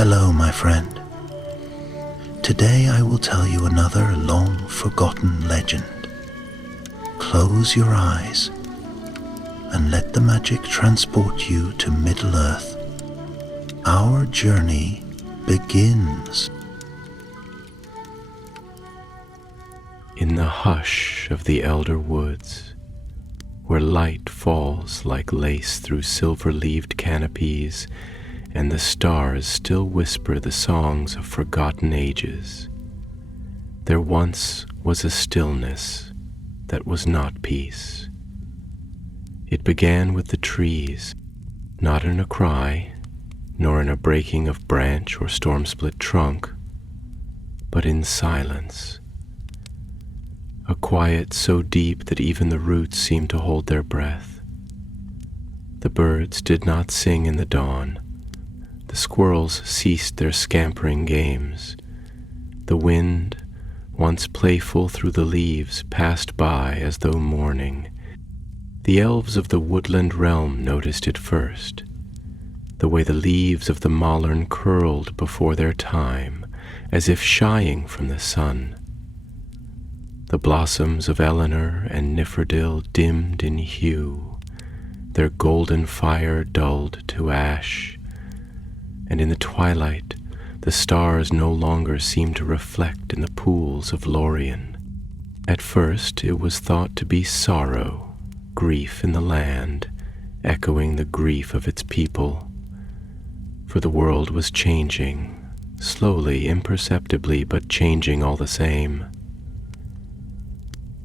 Hello, my friend. Today I will tell you another long-forgotten legend. Close your eyes and let the magic transport you to Middle-earth. Our journey begins. In the hush of the elder woods, where light falls like lace through silver-leaved canopies, and the stars still whisper the songs of forgotten ages, there once was a stillness that was not peace. It began with the trees, not in a cry, nor in a breaking of branch or storm-split trunk, but in silence. A quiet so deep that even the roots seemed to hold their breath. The birds did not sing in the dawn. The squirrels ceased their scampering games. The wind, once playful through the leaves, passed by as though mourning. The elves of the woodland realm noticed it first, the way the leaves of the mollern curled before their time, as if shying from the sun. The blossoms of Eleanor and Nifrdil dimmed in hue, their golden fire dulled to ash, and in the twilight the stars no longer seemed to reflect in the pools of Lorien. At first it was thought to be sorrow, grief in the land, echoing the grief of its people, for the world was changing, slowly, imperceptibly, but changing all the same.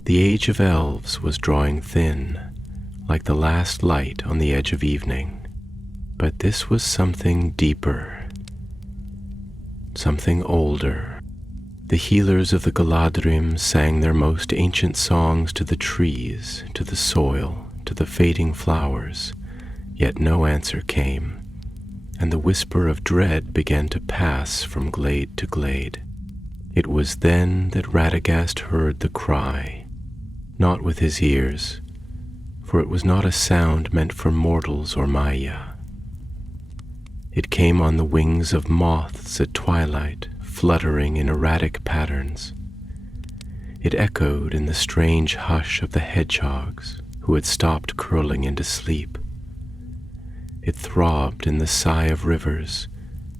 The age of elves was drawing thin, like the last light on the edge of evening. But this was something deeper, something older. The healers of the Galadrim sang their most ancient songs to the trees, to the soil, to the fading flowers, yet no answer came, and the whisper of dread began to pass from glade to glade. It was then that Radagast heard the cry, not with his ears, for it was not a sound meant for mortals or Maya. It came on the wings of moths at twilight, fluttering in erratic patterns. It echoed in the strange hush of the hedgehogs who had stopped curling into sleep. It throbbed in the sigh of rivers,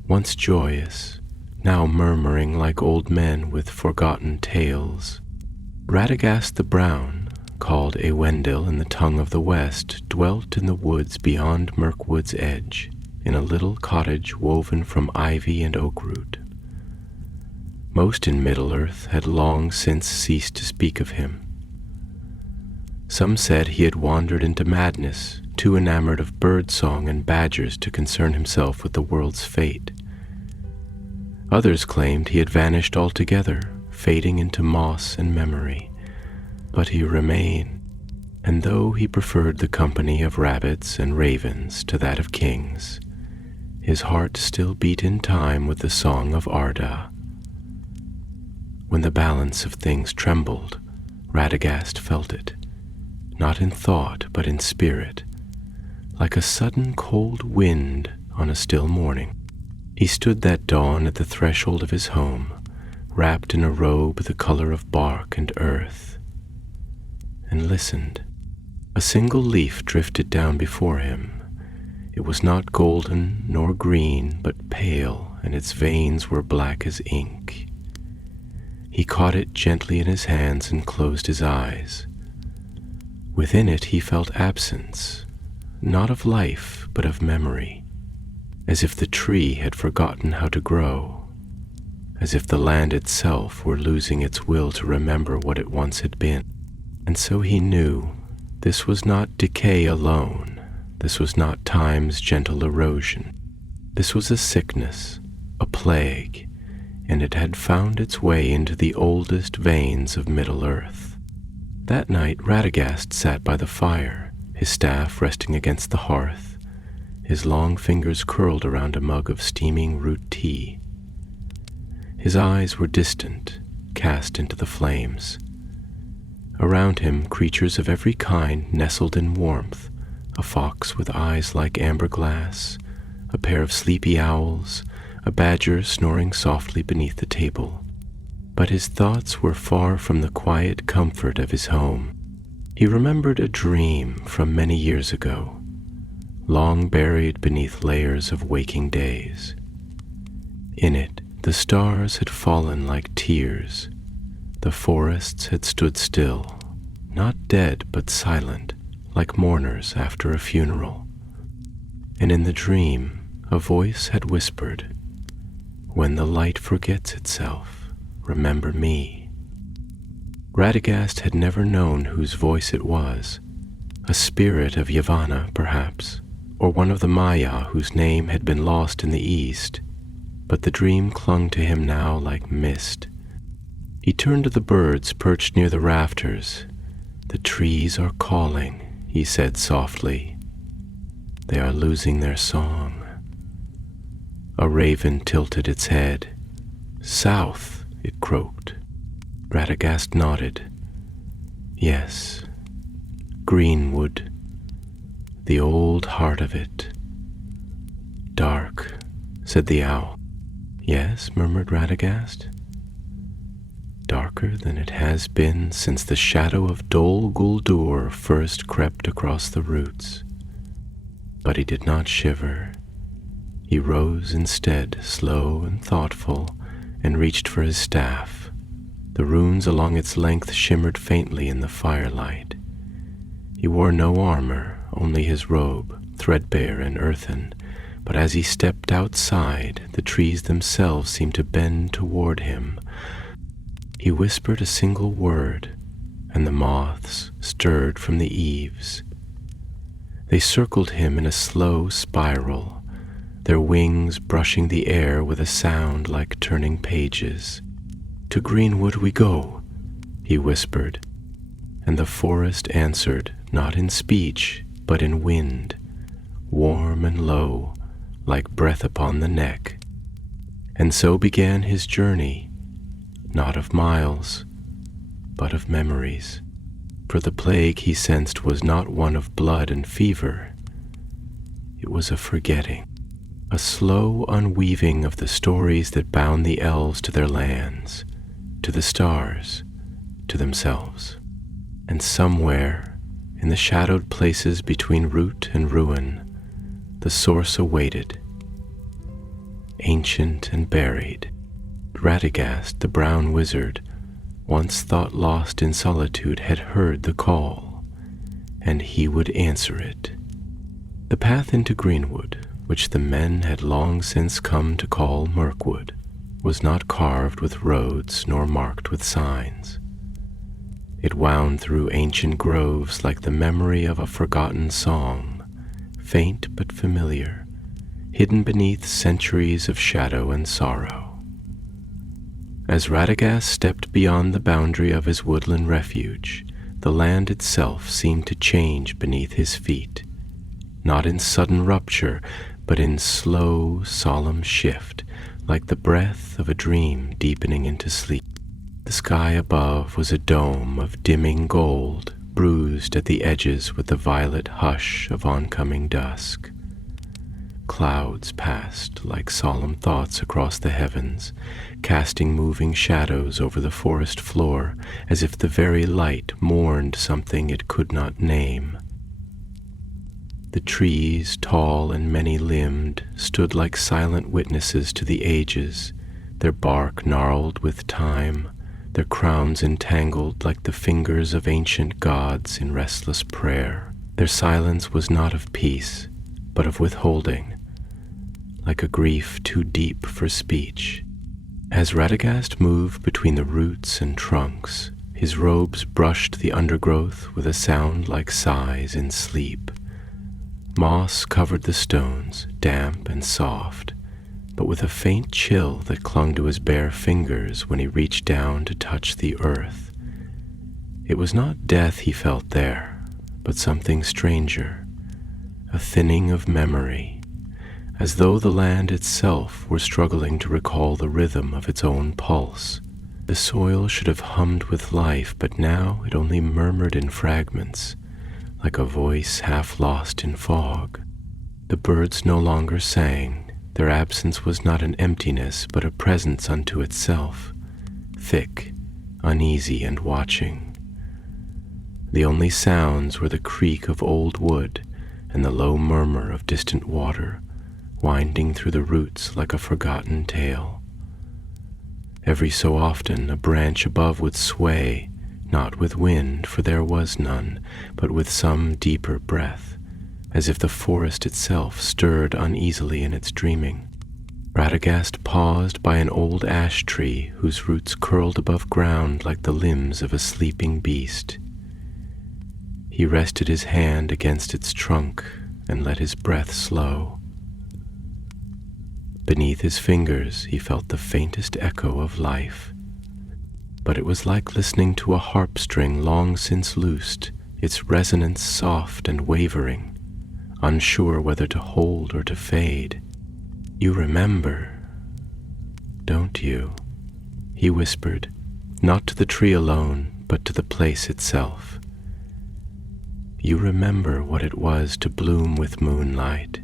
once joyous, now murmuring like old men with forgotten tales. Radagast the Brown, called Ewendil in the tongue of the West, dwelt in the woods beyond Mirkwood's edge, in a little cottage woven from ivy and oak root. Most in Middle-earth had long since ceased to speak of him. Some said he had wandered into madness, too enamored of bird-song and badgers to concern himself with the world's fate. Others claimed he had vanished altogether, fading into moss and memory. But he remained, and though he preferred the company of rabbits and ravens to that of kings, his heart still beat in time with the song of Arda. When the balance of things trembled, Radagast felt it, not in thought but in spirit, like a sudden cold wind on a still morning. He stood that dawn at the threshold of his home, wrapped in a robe the color of bark and earth, and listened. A single leaf drifted down before him. It was not golden nor green, but pale, and its veins were black as ink. He caught it gently in his hands and closed his eyes. Within it he felt absence, not of life, but of memory, as if the tree had forgotten how to grow, as if the land itself were losing its will to remember what it once had been. And so he knew this was not decay alone, this was not time's gentle erosion. This was a sickness, a plague, and it had found its way into the oldest veins of Middle-earth. That night Radagast sat by the fire, his staff resting against the hearth, his long fingers curled around a mug of steaming root tea. His eyes were distant, cast into the flames. Around him, creatures of every kind nestled in warmth, a fox with eyes like amber glass, a pair of sleepy owls, a badger snoring softly beneath the table. But his thoughts were far from the quiet comfort of his home. He remembered a dream from many years ago, long buried beneath layers of waking days. In it, the stars had fallen like tears. The forests had stood still, not dead but silent, like mourners after a funeral. And in the dream, a voice had whispered, "When the light forgets itself, remember me." Radagast had never known whose voice it was, a spirit of Yavanna, perhaps, or one of the Maya whose name had been lost in the East, but the dream clung to him now like mist. He turned to the birds perched near the rafters. "The trees are calling," he said softly. "They are losing their song." A raven tilted its head. "South," it croaked. Radagast nodded. "Yes, Greenwood, the old heart of it." "Dark," said the owl. "Yes," murmured Radagast. "Darker than it has been since the shadow of Dol Guldur first crept across the roots." But he did not shiver. He rose instead, slow and thoughtful, and reached for his staff. The runes along its length shimmered faintly in the firelight. He wore no armor, only his robe, threadbare and earthen, but as he stepped outside, the trees themselves seemed to bend toward him. He whispered a single word, and the moths stirred from the eaves. They circled him in a slow spiral, their wings brushing the air with a sound like turning pages. "To Greenwood we go," he whispered, and the forest answered, not in speech, but in wind, warm and low, like breath upon the neck. And so began his journey, not of miles, but of memories. For the plague he sensed was not one of blood and fever. It was a forgetting, a slow unweaving of the stories that bound the elves to their lands, to the stars, to themselves. And somewhere, in the shadowed places between root and ruin, the source awaited, ancient and buried. Radagast, the brown wizard, once thought lost in solitude, had heard the call, and he would answer it. The path into Greenwood, which the men had long since come to call Mirkwood, was not carved with roads nor marked with signs. It wound through ancient groves like the memory of a forgotten song, faint but familiar, hidden beneath centuries of shadow and sorrow. As Radagast stepped beyond the boundary of his woodland refuge, the land itself seemed to change beneath his feet, not in sudden rupture, but in slow, solemn shift, like the breath of a dream deepening into sleep. The sky above was a dome of dimming gold, bruised at the edges with the violet hush of oncoming dusk. Clouds passed like solemn thoughts across the heavens, casting moving shadows over the forest floor, as if the very light mourned something it could not name. The trees, tall and many-limbed, stood like silent witnesses to the ages, their bark gnarled with time, their crowns entangled like the fingers of ancient gods in restless prayer. Their silence was not of peace, but of withholding, like a grief too deep for speech. As Radagast moved between the roots and trunks, his robes brushed the undergrowth with a sound like sighs in sleep. Moss covered the stones, damp and soft, but with a faint chill that clung to his bare fingers when he reached down to touch the earth. It was not death he felt there, but something stranger, a thinning of memory, as though the land itself were struggling to recall the rhythm of its own pulse. The soil should have hummed with life, but now it only murmured in fragments, like a voice half lost in fog. The birds no longer sang, Their absence was not an emptiness, but a presence unto itself, thick, uneasy, and watching. The only sounds were the creak of old wood and the low murmur of distant water, winding through the roots like a forgotten tale. Every so often a branch above would sway, not with wind, for there was none, but with some deeper breath, as if the forest itself stirred uneasily in its dreaming. Radagast paused by an old ash tree whose roots curled above ground like the limbs of a sleeping beast. He rested his hand against its trunk and let his breath slow. Beneath his fingers he felt the faintest echo of life, but it was like listening to a harp string long since loosed, its resonance soft and wavering, unsure whether to hold or to fade. "You remember, don't you?" he whispered, not to the tree alone, but to the place itself. "You remember what it was to bloom with moonlight,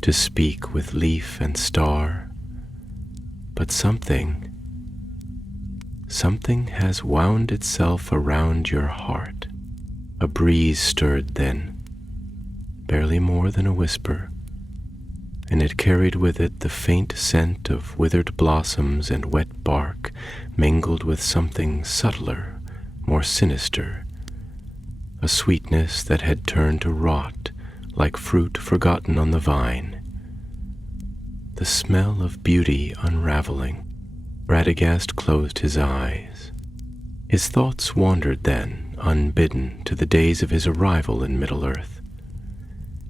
to speak with leaf and star, but something has wound itself around your heart." A breeze stirred then, barely more than a whisper, and it carried with it the faint scent of withered blossoms and wet bark, mingled with something subtler, more sinister, a sweetness that had turned to rot, like fruit forgotten on the vine. The smell of beauty unraveling. Radagast closed his eyes. His thoughts wandered then, unbidden, to the days of his arrival in Middle-earth.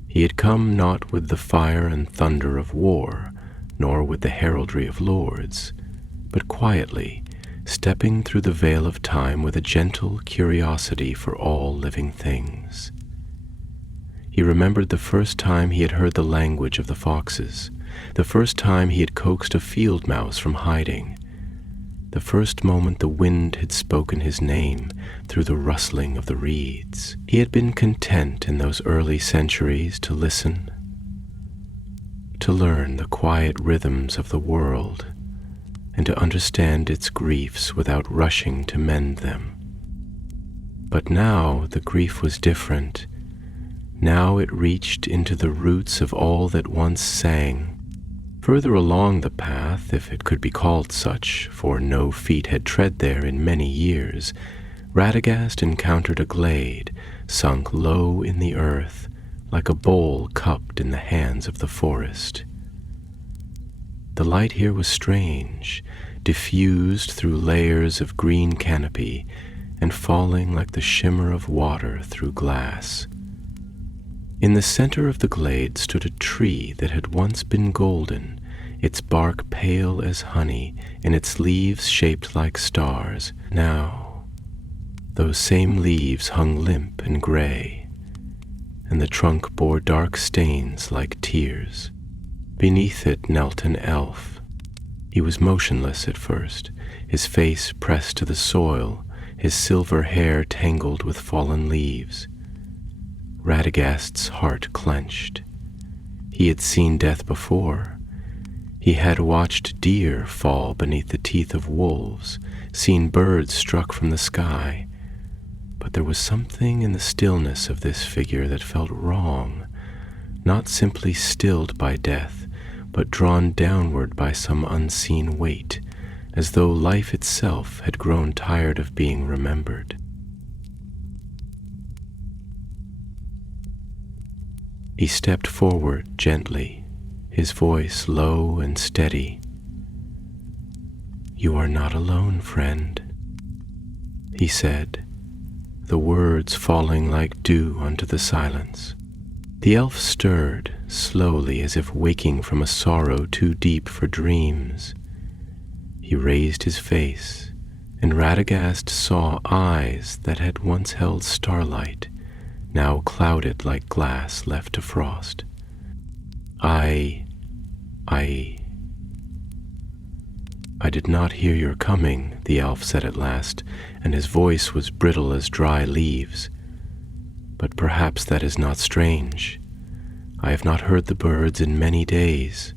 He had come not with the fire and thunder of war, nor with the heraldry of lords, but quietly, stepping through the veil of time with a gentle curiosity for all living things. He remembered the first time he had heard the language of the foxes, the first time he had coaxed a field mouse from hiding, the first moment the wind had spoken his name through the rustling of the reeds. He had been content in those early centuries to listen, to learn the quiet rhythms of the world, and to understand its griefs without rushing to mend them. But now the grief was different. Now it reached into the roots of all that once sang. Further along the path, if it could be called such, for no feet had tread there in many years, Radagast encountered a glade sunk low in the earth, like a bowl cupped in the hands of the forest. The light here was strange, diffused through layers of green canopy and falling like the shimmer of water through glass. In the center of the glade stood a tree that had once been golden, its bark pale as honey and its leaves shaped like stars. Now, those same leaves hung limp and gray, and the trunk bore dark stains like tears. Beneath it knelt an elf. He was motionless at first, his face pressed to the soil, his silver hair tangled with fallen leaves. Radagast's heart clenched. He had seen death before. He had watched deer fall beneath the teeth of wolves, seen birds struck from the sky. But there was something in the stillness of this figure that felt wrong, not simply stilled by death, but drawn downward by some unseen weight, as though life itself had grown tired of being remembered. He stepped forward gently, his voice low and steady. "You are not alone, friend," he said, the words falling like dew onto the silence. The elf stirred, slowly as if waking from a sorrow too deep for dreams. He raised his face, and Radagast saw eyes that had once held starlight, now clouded like glass left to frost. I did not hear your coming," the elf said at last, and his voice was brittle as dry leaves. "But perhaps that is not strange. I have not heard the birds in many days."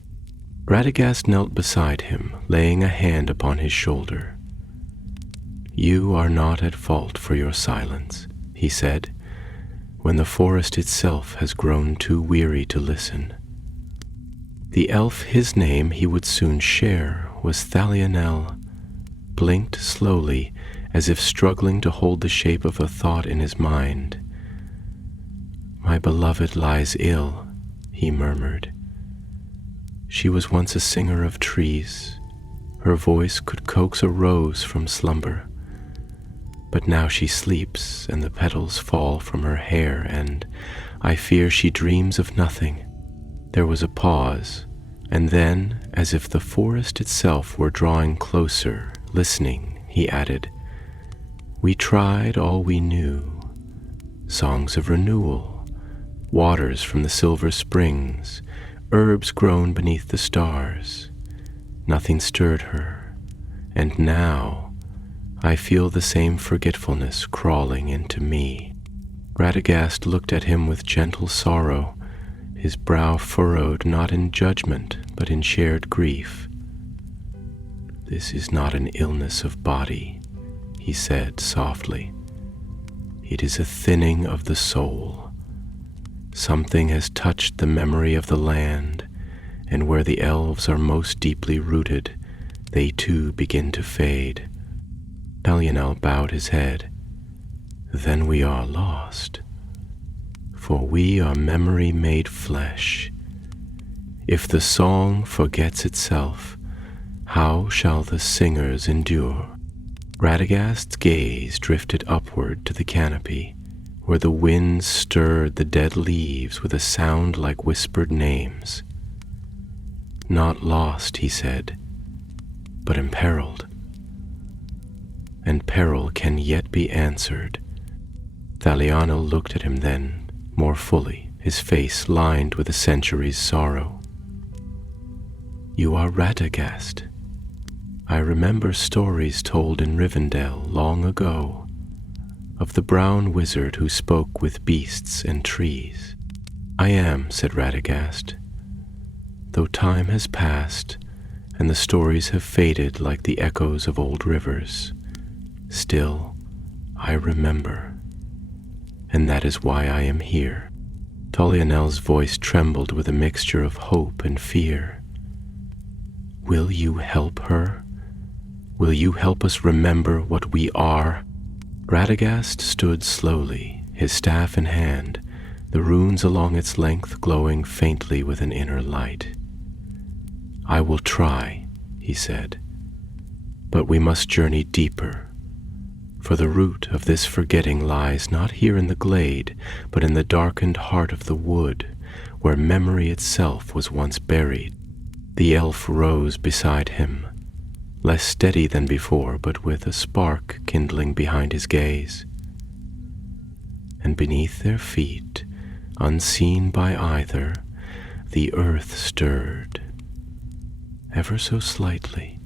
Radagast knelt beside him, laying a hand upon his shoulder. "You are not at fault for your silence," he said, "when the forest itself has grown too weary to listen." The elf his name he would soon share was Thalionel, blinked slowly as if struggling to hold the shape of a thought in his mind. "My beloved lies ill," he murmured. "She was once a singer of trees. Her voice could coax a rose from slumber. But now she sleeps, and the petals fall from her hair, and I fear she dreams of nothing." There was a pause, and then, as if the forest itself were drawing closer, listening, he added, "We tried all we knew. Songs of renewal, waters from the silver springs, herbs grown beneath the stars. Nothing stirred her, and now I feel the same forgetfulness crawling into me." Radagast looked at him with gentle sorrow, his brow furrowed not in judgment but in shared grief. "This is not an illness of body," he said softly. "It is a thinning of the soul. Something has touched the memory of the land, and where the elves are most deeply rooted, they too begin to fade." Thalionel bowed his head. "Then we are lost, for we are memory made flesh. If the song forgets itself, how shall the singers endure?" Radagast's gaze drifted upward to the canopy, where the winds stirred the dead leaves with a sound like whispered names. "Not lost," he said, "but imperiled. And peril can yet be answered." Thalionel looked at him then, more fully, his face lined with a century's sorrow. "You are Radagast. I remember stories told in Rivendell long ago, of the brown wizard who spoke with beasts and trees." "I am," said Radagast, "though time has passed, and the stories have faded like the echoes of old rivers. Still, I remember, and that is why I am here." Tolionel's voice trembled with a mixture of hope and fear. "Will you help her? Will you help us remember what we are?" Radagast stood slowly, his staff in hand, the runes along its length glowing faintly with an inner light. "I will try," he said, "but we must journey deeper. For the root of this forgetting lies not here in the glade, but in the darkened heart of the wood, where memory itself was once buried." The elf rose beside him, less steady than before, but with a spark kindling behind his gaze. And beneath their feet, unseen by either, the earth stirred, ever so slightly,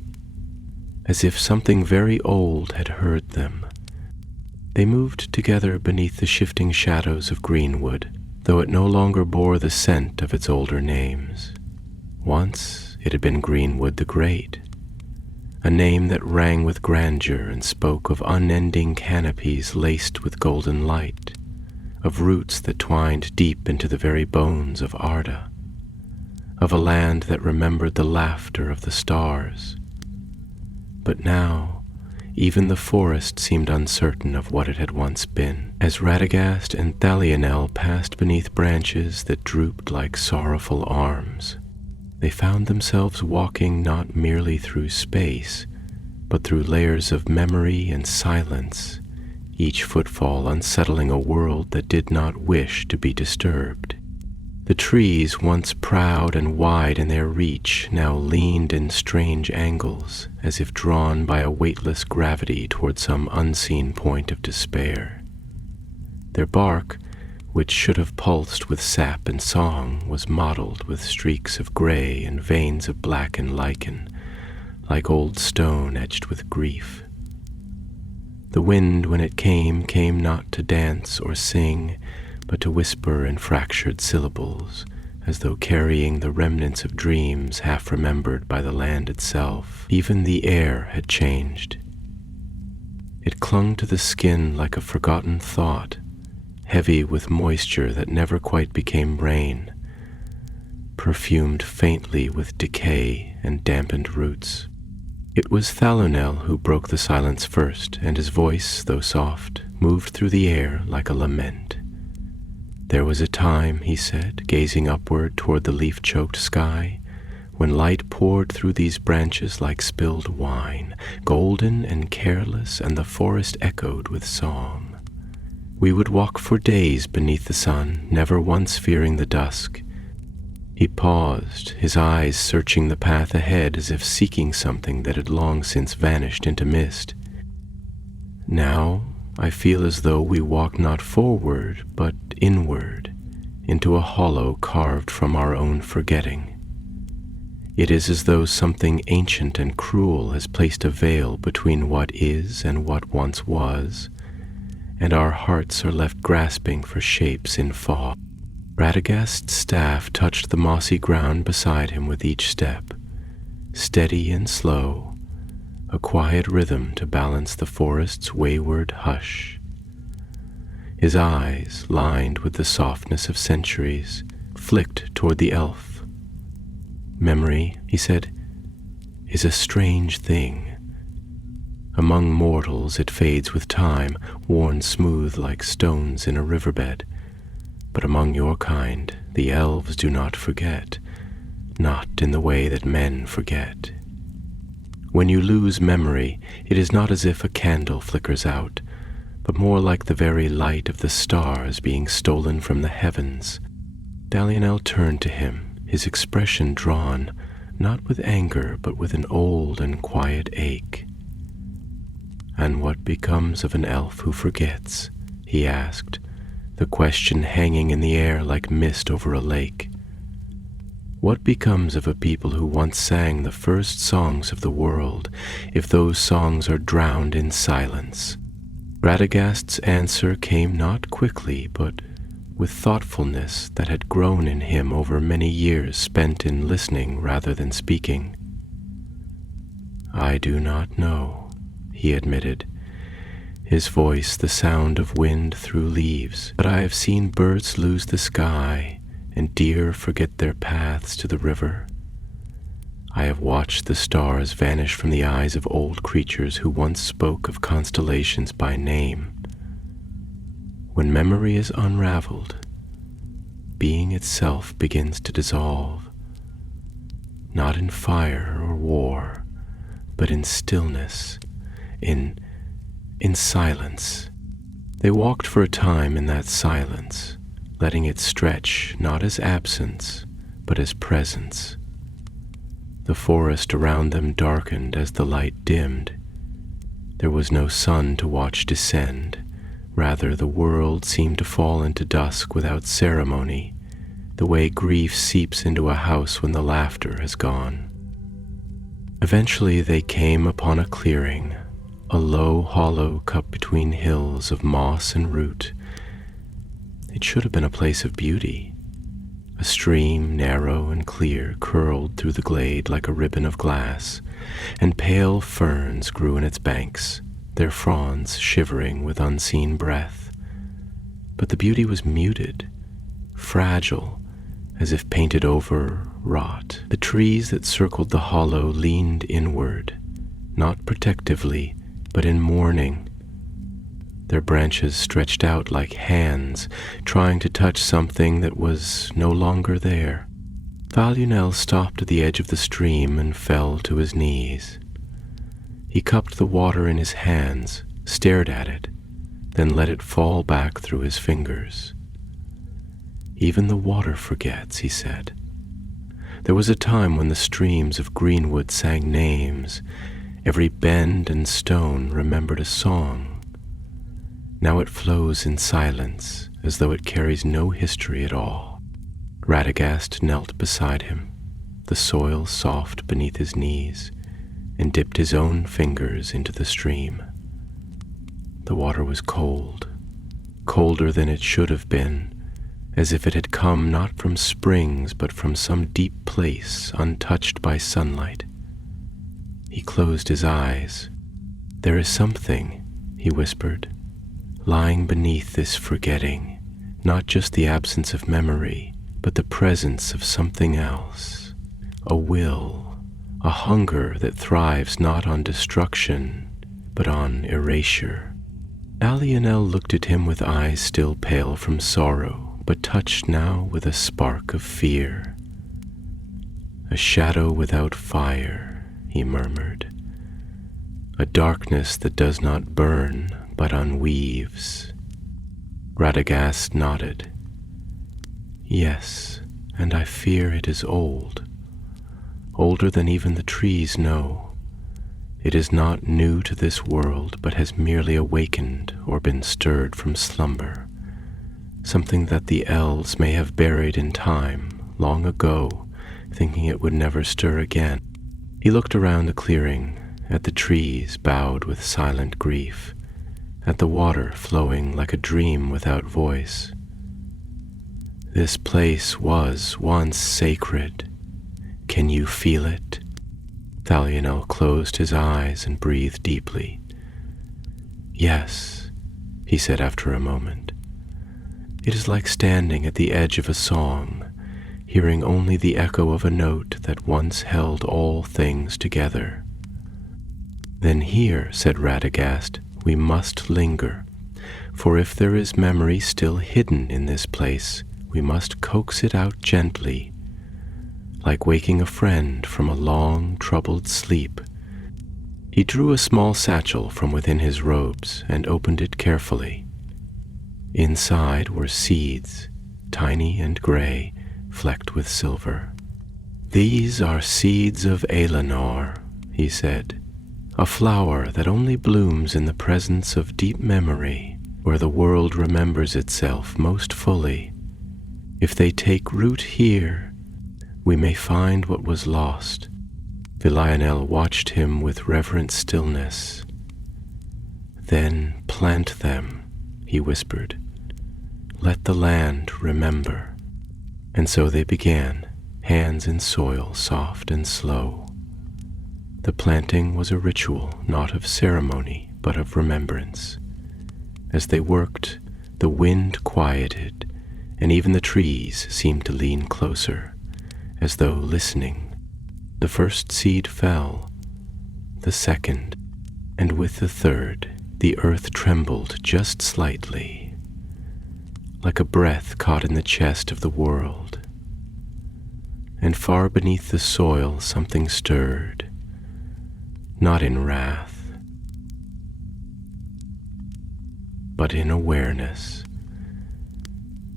as if something very old had heard them. They moved together beneath the shifting shadows of greenwood, though it no longer bore the scent of its older names. Once it had been Greenwood the Great, a name that rang with grandeur and spoke of unending canopies laced with golden light, of roots that twined deep into the very bones of Arda, of a land that remembered the laughter of the stars. But now, even the forest seemed uncertain of what it had once been, as Radagast and Thalionel passed beneath branches that drooped like sorrowful arms. They found themselves walking not merely through space, but through layers of memory and silence, each footfall unsettling a world that did not wish to be disturbed. The trees, once proud and wide in their reach, now leaned in strange angles, as if drawn by a weightless gravity toward some unseen point of despair. Their bark, which should have pulsed with sap and song, was mottled with streaks of gray and veins of black and lichen, like old stone etched with grief. The wind, when it came not to dance or sing, but to whisper in fractured syllables, as though carrying the remnants of dreams half remembered by the land itself. Even the air had changed. It clung to the skin like a forgotten thought, heavy with moisture that never quite became rain, perfumed faintly with decay and dampened roots. It was Thalonel who broke the silence first, and his voice, though soft, moved through the air like a lament. There was a time, he said, gazing upward toward the leaf-choked sky, when light poured through these branches like spilled wine, golden and careless, and the forest echoed with song. We would walk for days beneath the sun, never once fearing the dusk. He paused, his eyes searching the path ahead as if seeking something that had long since vanished into mist. Now I feel as though we walk not forward, but inward, into a hollow carved from our own forgetting. It is as though something ancient and cruel has placed a veil between what is and what once was, and our hearts are left grasping for shapes in fog. Radagast's staff touched the mossy ground beside him with each step, steady and slow, a quiet rhythm to balance the forest's wayward hush. His eyes, lined with the softness of centuries, flicked toward the elf. Memory, he said, is a strange thing. Among mortals it fades with time, worn smooth like stones in a riverbed. But among your kind, the elves do not forget, not in the way that men forget. When you lose memory, it is not as if a candle flickers out, but more like the very light of the stars being stolen from the heavens. Dalionel turned to him, his expression drawn, not with anger, but with an old and quiet ache. "And what becomes of an elf who forgets?" he asked, the question hanging in the air like mist over a lake. "What becomes of a people who once sang the first songs of the world, if those songs are drowned in silence?" Radagast's answer came not quickly, but with thoughtfulness that had grown in him over many years spent in listening rather than speaking. "I do not know," he admitted, his voice the sound of wind through leaves, "but I have seen birds lose the sky and deer forget their paths to the river. I have watched the stars vanish from the eyes of old creatures who once spoke of constellations by name. When memory is unraveled, being itself begins to dissolve, not in fire or war, but in stillness, in silence." They walked for a time in that silence, letting it stretch not as absence, but as presence. The forest around them darkened as the light dimmed. There was no sun to watch descend. Rather, the world seemed to fall into dusk without ceremony, the way grief seeps into a house when the laughter has gone. Eventually they came upon a clearing, a low hollow cut between hills of moss and root. It should have been a place of beauty. A stream, narrow and clear, curled through the glade like a ribbon of glass, and pale ferns grew in its banks, their fronds shivering with unseen breath. But the beauty was muted, fragile, as if painted over, rot. The trees that circled the hollow leaned inward, not protectively, but in mourning. Their branches stretched out like hands, trying to touch something that was no longer there. Thalionel stopped at the edge of the stream and fell to his knees. He cupped the water in his hands, stared at it, then let it fall back through his fingers. "Even the water forgets," he said. "There was a time when the streams of greenwood sang names. Every bend and stone remembered a song. Now it flows in silence, as though it carries no history at all." Radagast knelt beside him, the soil soft beneath his knees, and dipped his own fingers into the stream. The water was cold, colder than it should have been, as if it had come not from springs but from some deep place untouched by sunlight. He closed his eyes. "There is something," he whispered, "lying beneath this forgetting, not just the absence of memory, but the presence of something else, a will, a hunger that thrives not on destruction, but on erasure." Alianel looked at him with eyes still pale from sorrow, but touched now with a spark of fear. "A shadow without fire," he murmured. "A darkness that does not burn, but unweaves." Radagast nodded. "Yes, and I fear it is old. Older than even the trees know. It is not new to this world, but has merely awakened or been stirred from slumber. Something that the elves may have buried in time, long ago, thinking it would never stir again." He looked around the clearing, at the trees bowed with silent grief, at the water flowing like a dream without voice. "This place was once sacred. Can you feel it?" Thalianel closed his eyes and breathed deeply. "Yes," he said after a moment. "It is like standing at the edge of a song, hearing only the echo of a note that once held all things together." "Then here," said Radagast, "we must linger, for if there is memory still hidden in this place, we must coax it out gently, like waking a friend from a long, troubled sleep." He drew a small satchel from within his robes and opened it carefully. Inside were seeds, tiny and gray, flecked with silver. "These are seeds of Elanor," he said, "a flower that only blooms in the presence of deep memory, where the world remembers itself most fully. If they take root here, we may find what was lost." Vilionel watched him with reverent stillness. "Then plant them," he whispered. "Let the land remember." And so they began, hands in soil, soft and slow. The planting was a ritual, not of ceremony, but of remembrance. As they worked, the wind quieted, and even the trees seemed to lean closer, as though listening. The first seed fell, the second, and with the third, the earth trembled just slightly, like a breath caught in the chest of the world. And far beneath the soil something stirred, not in wrath, but in awareness.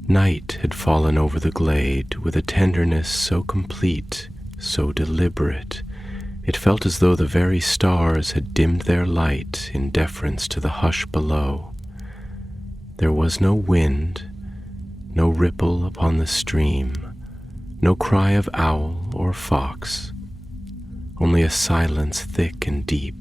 Night had fallen over the glade with a tenderness so complete, so deliberate, it felt as though the very stars had dimmed their light in deference to the hush below. There was no wind, no ripple upon the stream, no cry of owl or fox, only a silence thick and deep,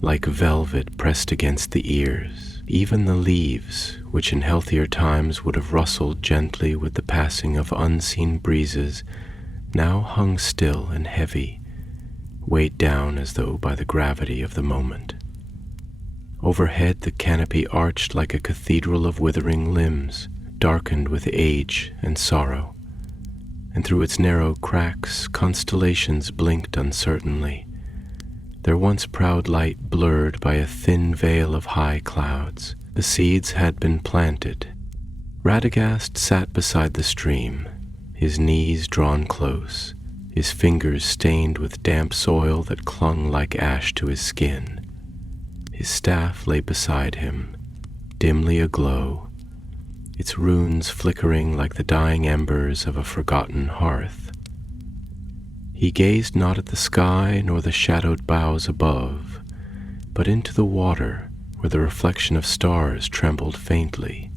like velvet pressed against the ears. Even the leaves, which in healthier times would have rustled gently with the passing of unseen breezes, now hung still and heavy, weighed down as though by the gravity of the moment. Overhead the canopy arched like a cathedral of withering limbs, darkened with age and sorrow, and through its narrow cracks constellations blinked uncertainly, their once proud light blurred by a thin veil of high clouds. The seeds had been planted. Radagast sat beside the stream, his knees drawn close, his fingers stained with damp soil that clung like ash to his skin. His staff lay beside him, dimly aglow, its runes flickering like the dying embers of a forgotten hearth. He gazed not at the sky nor the shadowed boughs above, but into the water where the reflection of stars trembled faintly.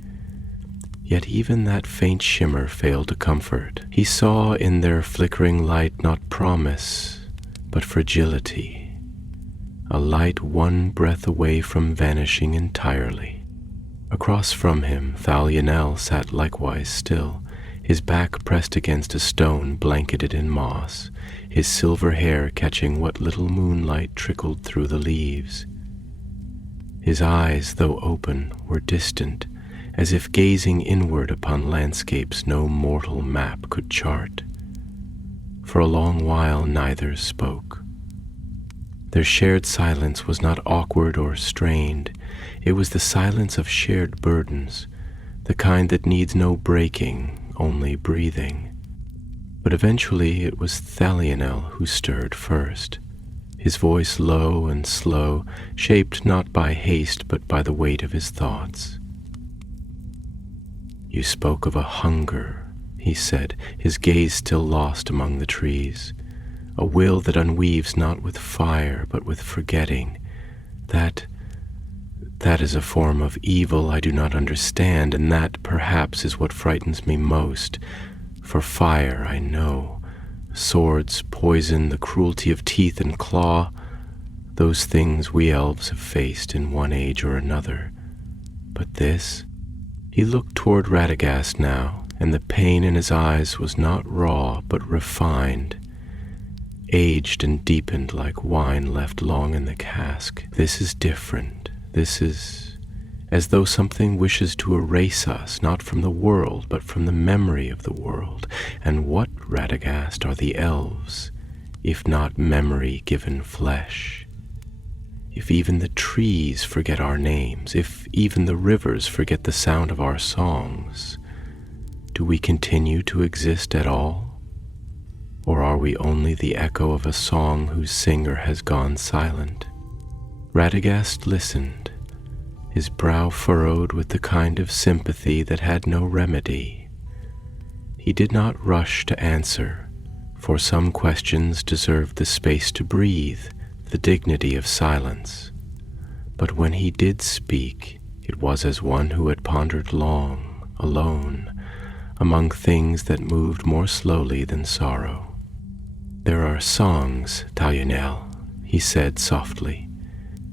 Yet even that faint shimmer failed to comfort. He saw in their flickering light not promise, but fragility, a light one breath away from vanishing entirely. Across from him, Thalianel sat likewise still, his back pressed against a stone blanketed in moss, his silver hair catching what little moonlight trickled through the leaves. His eyes, though open, were distant, as if gazing inward upon landscapes no mortal map could chart. For a long while neither spoke. Their shared silence was not awkward or strained. It was the silence of shared burdens, the kind that needs no breaking, only breathing. But eventually it was Thalionel who stirred first, his voice low and slow, shaped not by haste but by the weight of his thoughts. "You spoke of a hunger," he said, his gaze still lost among the trees, "a will that unweaves not with fire but with forgetting. That is a form of evil I do not understand, and that perhaps is what frightens me most. For fire, I know, swords, poison, the cruelty of teeth and claw, those things we elves have faced in one age or another. But this..." He looked toward Radagast now, and the pain in his eyes was not raw but refined, aged and deepened like wine left long in the cask. "This is different. This is as though something wishes to erase us, not from the world, but from the memory of the world. And what, Radagast, are the elves, if not memory given flesh? If even the trees forget our names, if even the rivers forget the sound of our songs, do we continue to exist at all? Or are we only the echo of a song whose singer has gone silent?" Radagast listened, his brow furrowed with the kind of sympathy that had no remedy. He did not rush to answer, for some questions deserved the space to breathe, the dignity of silence. But when he did speak, it was as one who had pondered long, alone, among things that moved more slowly than sorrow. "There are songs, Thalionel," he said softly,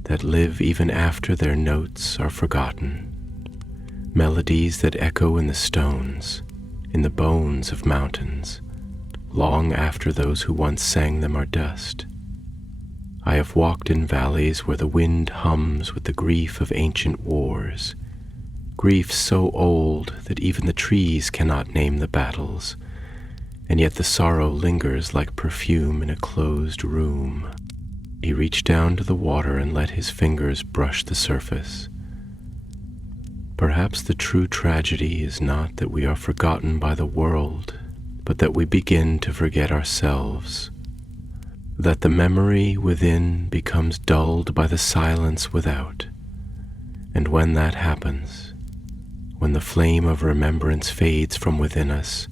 "that live even after their notes are forgotten. Melodies that echo in the stones, in the bones of mountains, long after those who once sang them are dust. I have walked in valleys where the wind hums with the grief of ancient wars, grief so old that even the trees cannot name the battles, and yet the sorrow lingers like perfume in a closed room." He reached down to the water and let his fingers brush the surface. "Perhaps the true tragedy is not that we are forgotten by the world, but that we begin to forget ourselves, that the memory within becomes dulled by the silence without. And when that happens, when the flame of remembrance fades from within us,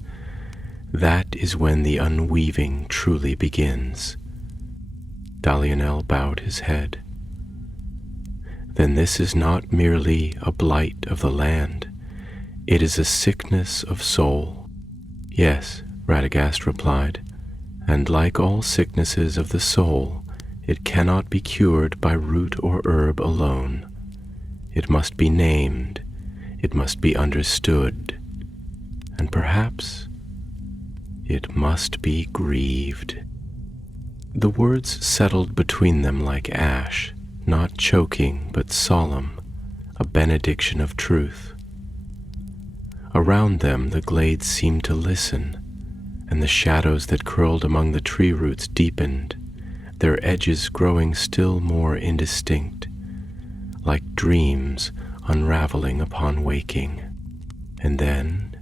that is when the unweaving truly begins." Thalionel bowed his head. "Then this is not merely a blight of the land. It is a sickness of soul." "Yes," Radagast replied, "and like all sicknesses of the soul, it cannot be cured by root or herb alone. It must be named, it must be understood, and perhaps it must be grieved." The words settled between them like ash, not choking but solemn, a benediction of truth. Around them the glades seemed to listen, and the shadows that curled among the tree roots deepened, their edges growing still more indistinct, like dreams unraveling upon waking. And then,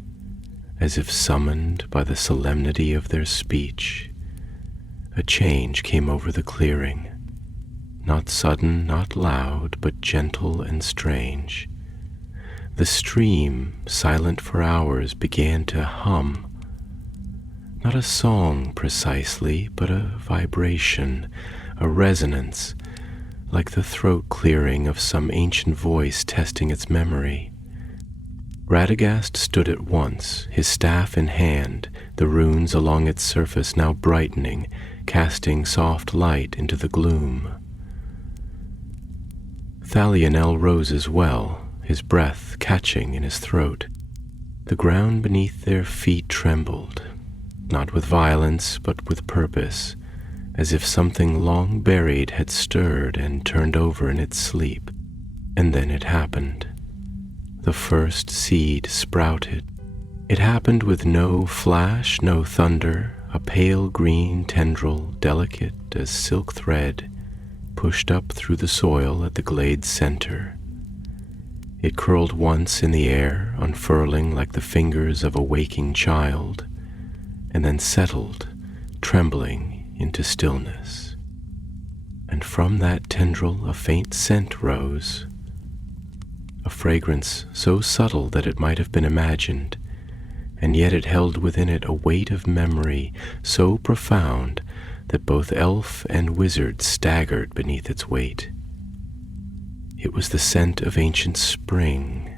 as if summoned by the solemnity of their speech, a change came over the clearing, not sudden, not loud, but gentle and strange. The stream, silent for hours, began to hum, not a song precisely, but a vibration, a resonance, like the throat clearing of some ancient voice testing its memory. Radagast stood at once, his staff in hand, the runes along its surface now brightening, casting soft light into the gloom. Thalionel rose as well, his breath catching in his throat. The ground beneath their feet trembled, not with violence, but with purpose, as if something long buried had stirred and turned over in its sleep. And then it happened. The first seed sprouted. It happened with no flash, no thunder, a pale green tendril, delicate as silk thread, pushed up through the soil at the glade's center. It curled once in the air, unfurling like the fingers of a waking child, and then settled, trembling, into stillness. And from that tendril a faint scent rose, a fragrance so subtle that it might have been imagined, and yet it held within it a weight of memory so profound that both elf and wizard staggered beneath its weight. It was the scent of ancient spring,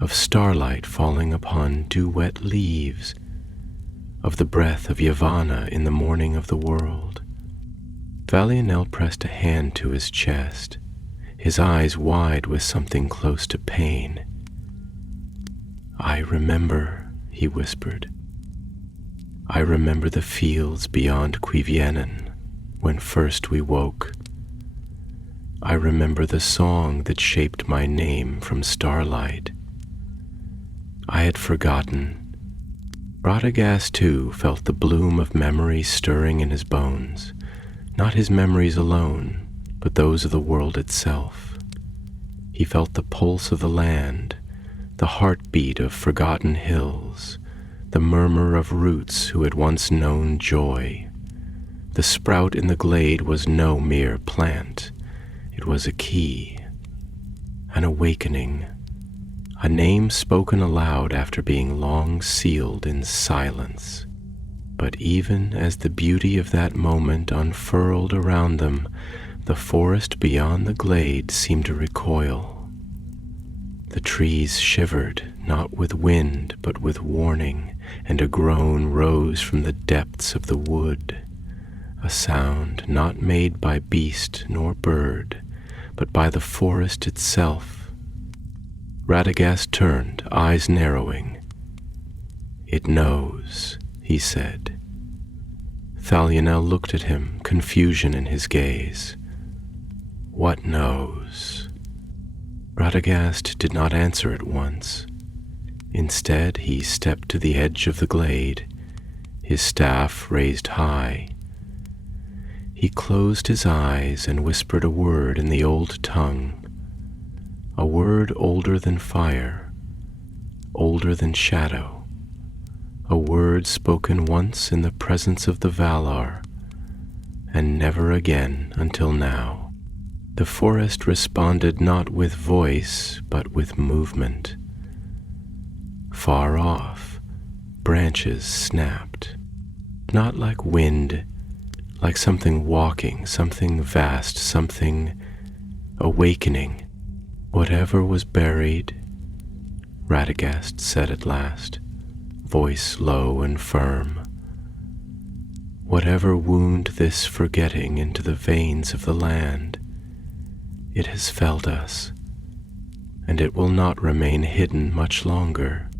of starlight falling upon dew-wet leaves, of the breath of Yavanna in the morning of the world. Thalionel pressed a hand to his chest, his eyes wide with something close to pain. "I remember," he whispered. "I remember the fields beyond Cuiviénen, when first we woke. I remember the song that shaped my name from starlight. I had forgotten." Radagast, too, felt the bloom of memory stirring in his bones, not his memories alone, but those of the world itself. He felt the pulse of the land, the heartbeat of forgotten hills, the murmur of roots who had once known joy. The sprout in the glade was no mere plant. It was a key, an awakening, a name spoken aloud after being long sealed in silence. But even as the beauty of that moment unfurled around them, the forest beyond the glade seemed to recoil. The trees shivered, not with wind, but with warning, and a groan rose from the depths of the wood, a sound not made by beast nor bird, but by the forest itself. Radagast turned, eyes narrowing. "It knows," he said. Thalionel looked at him, confusion in his gaze. "What knows?" Radagast did not answer at once. Instead, he stepped to the edge of the glade, his staff raised high. He closed his eyes and whispered a word in the old tongue, a word older than fire, older than shadow, a word spoken once in the presence of the Valar, and never again until now. The forest responded not with voice, but with movement. Far off, branches snapped, not like wind, like something walking, something vast, something awakening. "Whatever was buried," Radagast said at last, voice low and firm, "whatever wound this forgetting into the veins of the land, it has felt us, and it will not remain hidden much longer."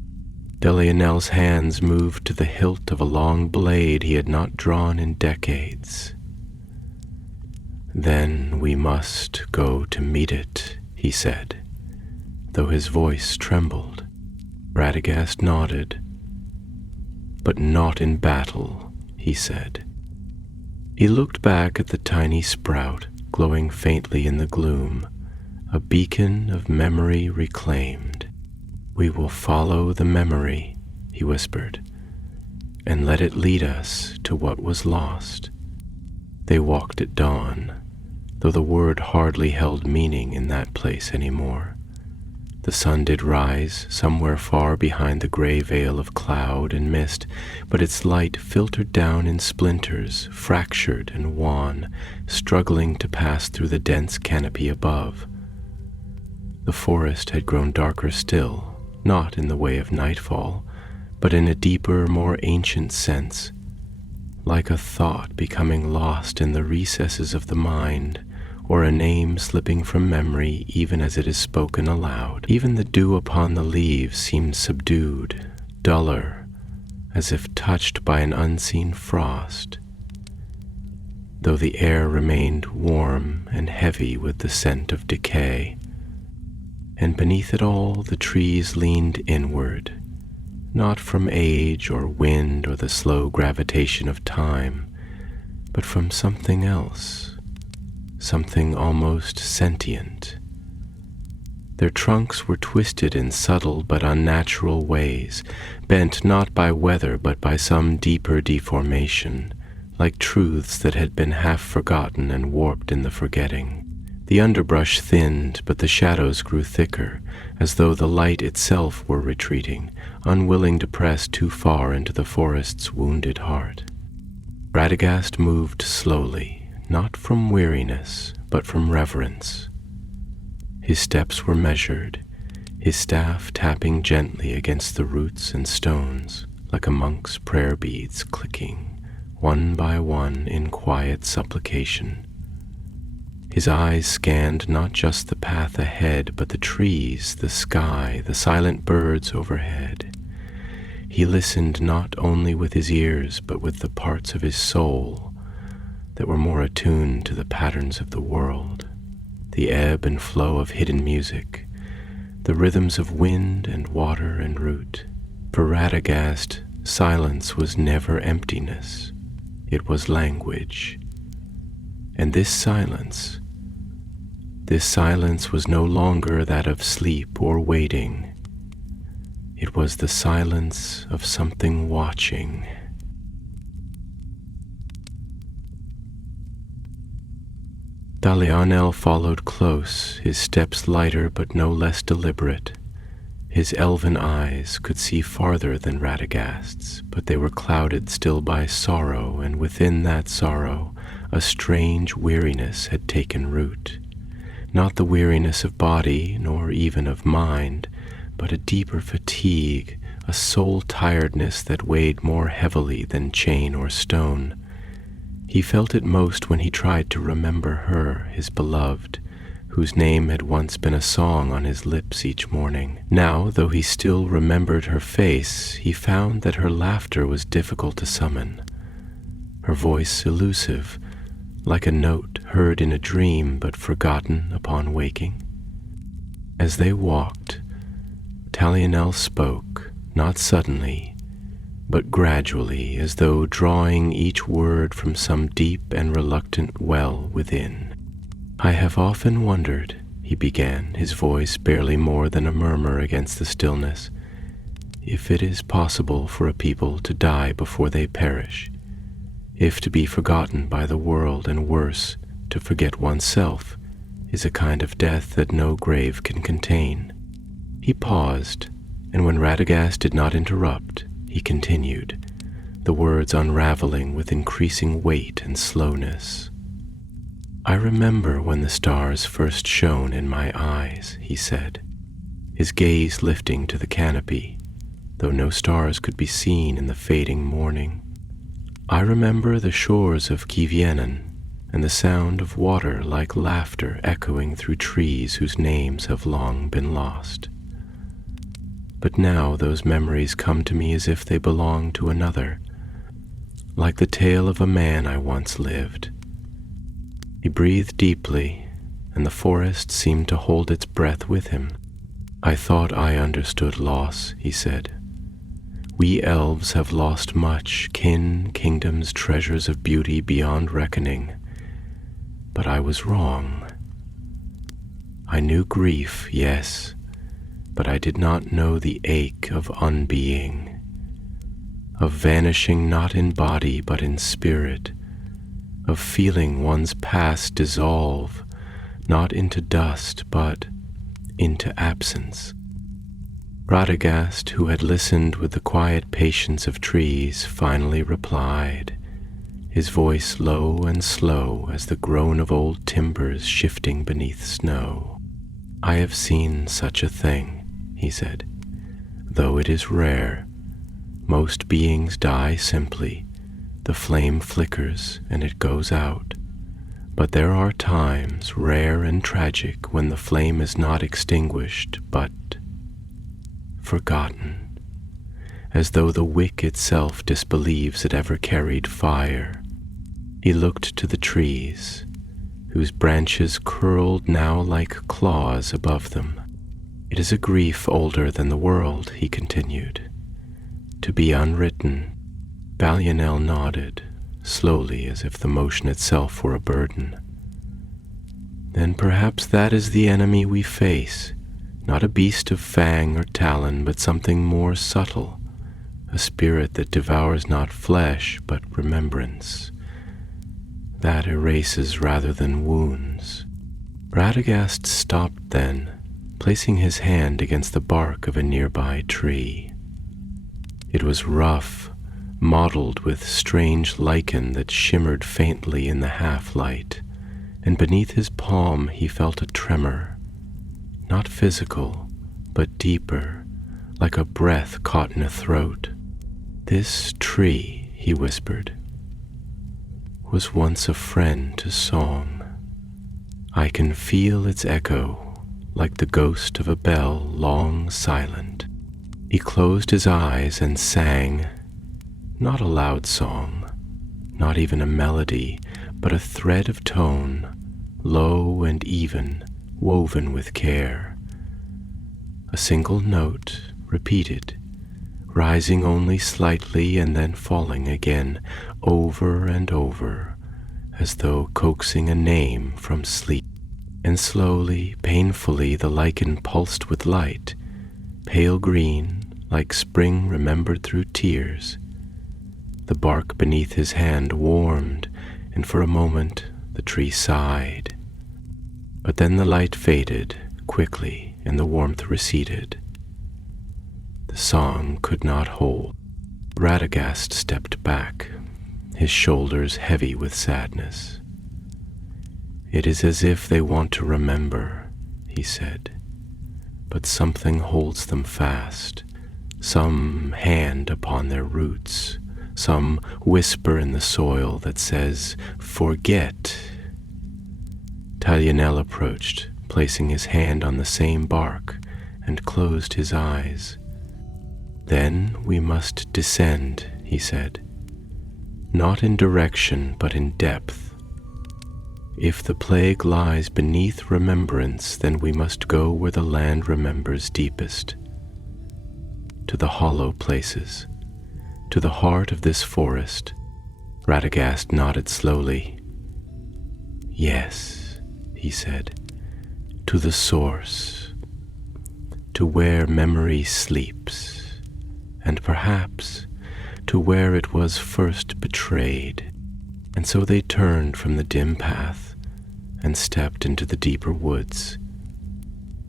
Delionel's hands moved to the hilt of a long blade he had not drawn in decades. "Then we must go to meet it," he said, though his voice trembled. Radagast nodded. "But not in battle," he said. He looked back at the tiny sprout, glowing faintly in the gloom, a beacon of memory reclaimed. "We will follow the memory," he whispered, "and let it lead us to what was lost." They walked at dawn, though the word hardly held meaning in that place anymore. The sun did rise somewhere far behind the gray veil of cloud and mist, but its light filtered down in splinters, fractured and wan, struggling to pass through the dense canopy above. The forest had grown darker still, not in the way of nightfall, but in a deeper, more ancient sense, like a thought becoming lost in the recesses of the mind, or a name slipping from memory even as it is spoken aloud. Even the dew upon the leaves seemed subdued, duller, as if touched by an unseen frost, though the air remained warm and heavy with the scent of decay. And beneath it all, the trees leaned inward, not from age or wind or the slow gravitation of time, but from something else, something almost sentient. Their trunks were twisted in subtle but unnatural ways, bent not by weather but by some deeper deformation, like truths that had been half forgotten and warped in the forgetting. The underbrush thinned, but the shadows grew thicker, as though the light itself were retreating, unwilling to press too far into the forest's wounded heart. Radagast moved slowly, not from weariness, but from reverence. His steps were measured, his staff tapping gently against the roots and stones, like a monk's prayer beads clicking, one by one in quiet supplication. His eyes scanned not just the path ahead, but the trees, the sky, the silent birds overhead. He listened not only with his ears, but with the parts of his soul that were more attuned to the patterns of the world, the ebb and flow of hidden music, the rhythms of wind and water and root. For Radagast, silence was never emptiness. It was language. And this silence was no longer that of sleep or waiting. It was the silence of something watching. Dalianel followed close, his steps lighter but no less deliberate. His elven eyes could see farther than Radagast's, but they were clouded still by sorrow, and within that sorrow a strange weariness had taken root. Not the weariness of body, nor even of mind, but a deeper fatigue, a soul tiredness that weighed more heavily than chain or stone. He felt it most when he tried to remember her, his beloved, whose name had once been a song on his lips each morning. Now, though he still remembered her face, he found that her laughter was difficult to summon, her voice elusive, like a note heard in a dream but forgotten upon waking. As they walked, Dalianel spoke, not suddenly, but gradually, as though drawing each word from some deep and reluctant well within. "I have often wondered," he began, his voice barely more than a murmur against the stillness, "if it is possible for a people to die before they perish, if to be forgotten by the world, and worse, to forget oneself, is a kind of death that no grave can contain." He paused, and when Radagast did not interrupt, he continued, the words unraveling with increasing weight and slowness. "I remember when the stars first shone in my eyes," he said, his gaze lifting to the canopy, though no stars could be seen in the fading morning. "I remember the shores of Kivienan and the sound of water like laughter echoing through trees whose names have long been lost. But now those memories come to me as if they belong to another, like the tale of a man I once lived." He breathed deeply, and the forest seemed to hold its breath with him. "I thought I understood loss," he said. "We elves have lost much, kin, kingdoms, treasures of beauty beyond reckoning. But I was wrong. I knew grief, yes, but I did not know the ache of unbeing, of vanishing not in body but in spirit, of feeling one's past dissolve, not into dust but into absence." Radagast, who had listened with the quiet patience of trees, finally replied, his voice low and slow as the groan of old timbers shifting beneath snow. "I have seen such a thing," he said, "though it is rare. Most beings die simply. The flame flickers and it goes out. But there are times, rare and tragic, when the flame is not extinguished, but forgotten, as though the wick itself disbelieves it ever carried fire. He looked to the trees, whose branches curled now like claws above them. "It is a grief older than the world," he continued, "to be unwritten." Ballianel nodded, slowly, as if the motion itself were a burden. "Then perhaps that is the enemy we face, not a beast of fang or talon, but something more subtle, a spirit that devours not flesh, but remembrance, that erases rather than wounds." Radagast stopped then, placing his hand against the bark of a nearby tree. It was rough, mottled with strange lichen that shimmered faintly in the half-light, and beneath his palm he felt a tremor, not physical, but deeper, like a breath caught in a throat. "This tree," he whispered, "was once a friend to song. I can feel its echo, like the ghost of a bell long silent." He closed his eyes and sang, not a loud song, not even a melody, but a thread of tone, low and even, woven with care. A single note, repeated, rising only slightly and then falling again, over and over, as though coaxing a name from sleep. And slowly, painfully, the lichen pulsed with light, pale green, like spring remembered through tears. The bark beneath his hand warmed, and for a moment the tree sighed. But then the light faded quickly, and the warmth receded. The song could not hold. Radagast stepped back, his shoulders heavy with sadness. "It is as if they want to remember," he said, "but something holds them fast, some hand upon their roots, some whisper in the soil that says, 'Forget.'" Ballianel approached, placing his hand on the same bark, and closed his eyes. "Then we must descend," he said, "not in direction, but in depth. If the plague lies beneath remembrance, then we must go where the land remembers deepest, to the hollow places, to the heart of this forest." Radagast nodded slowly. "Yes," he said, "to the source, to where memory sleeps, and perhaps to where it was first betrayed." And so they turned from the dim path and stepped into the deeper woods,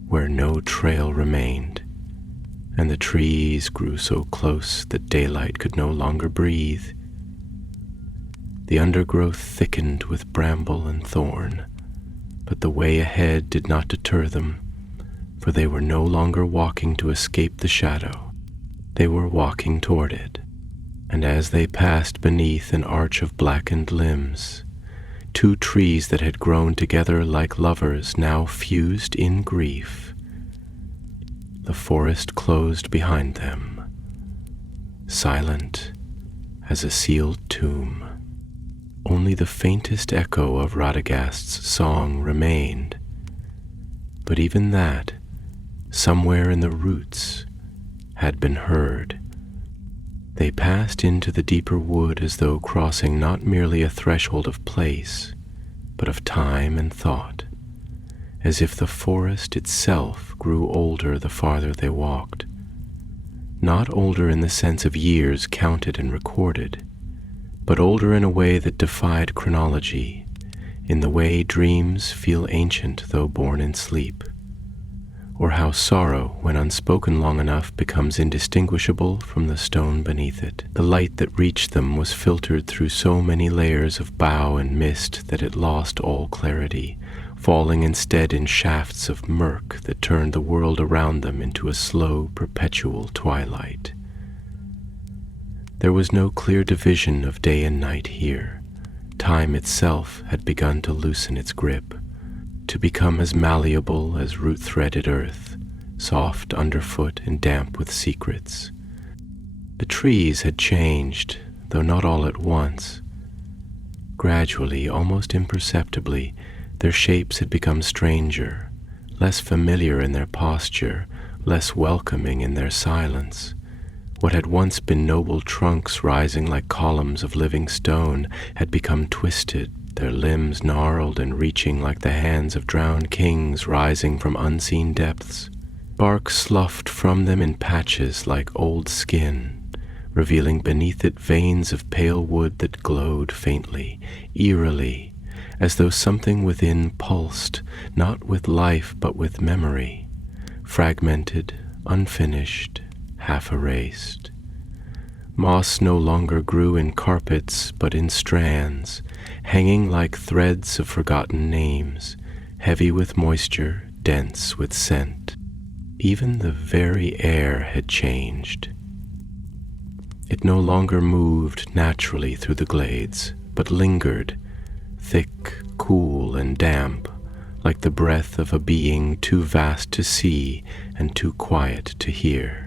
where no trail remained, and the trees grew so close that daylight could no longer breathe. The undergrowth thickened with bramble and thorn, but the way ahead did not deter them, for they were no longer walking to escape the shadow. They were walking toward it, and as they passed beneath an arch of blackened limbs, two trees that had grown together like lovers now fused in grief, the forest closed behind them, silent as a sealed tomb. Only the faintest echo of Radagast's song remained, but even that, somewhere in the roots, had been heard. They passed into the deeper wood as though crossing not merely a threshold of place, but of time and thought, as if the forest itself grew older the farther they walked. Not older in the sense of years counted and recorded, but older in a way that defied chronology, in the way dreams feel ancient though born in sleep, or how sorrow, when unspoken long enough, becomes indistinguishable from the stone beneath it. The light that reached them was filtered through so many layers of bough and mist that it lost all clarity, falling instead in shafts of murk that turned the world around them into a slow, perpetual twilight. There was no clear division of day and night here, Time itself had begun to loosen its grip, to become as malleable as root-threaded earth, soft underfoot and damp with secrets. The trees had changed, though not all at once. Gradually, almost imperceptibly, their shapes had become stranger, less familiar in their posture, less welcoming in their silence. What had once been noble trunks rising like columns of living stone had become twisted, their limbs gnarled and reaching like the hands of drowned kings rising from unseen depths. Bark sloughed from them in patches like old skin, revealing beneath it veins of pale wood that glowed faintly, eerily, as though something within pulsed, not with life but with memory, fragmented, unfinished, half erased. Moss no longer grew in carpets but in strands, hanging like threads of forgotten names, heavy with moisture, dense with scent. Even the very air had changed. It no longer moved naturally through the glades, but lingered, thick, cool, and damp, like the breath of a being too vast to see and too quiet to hear.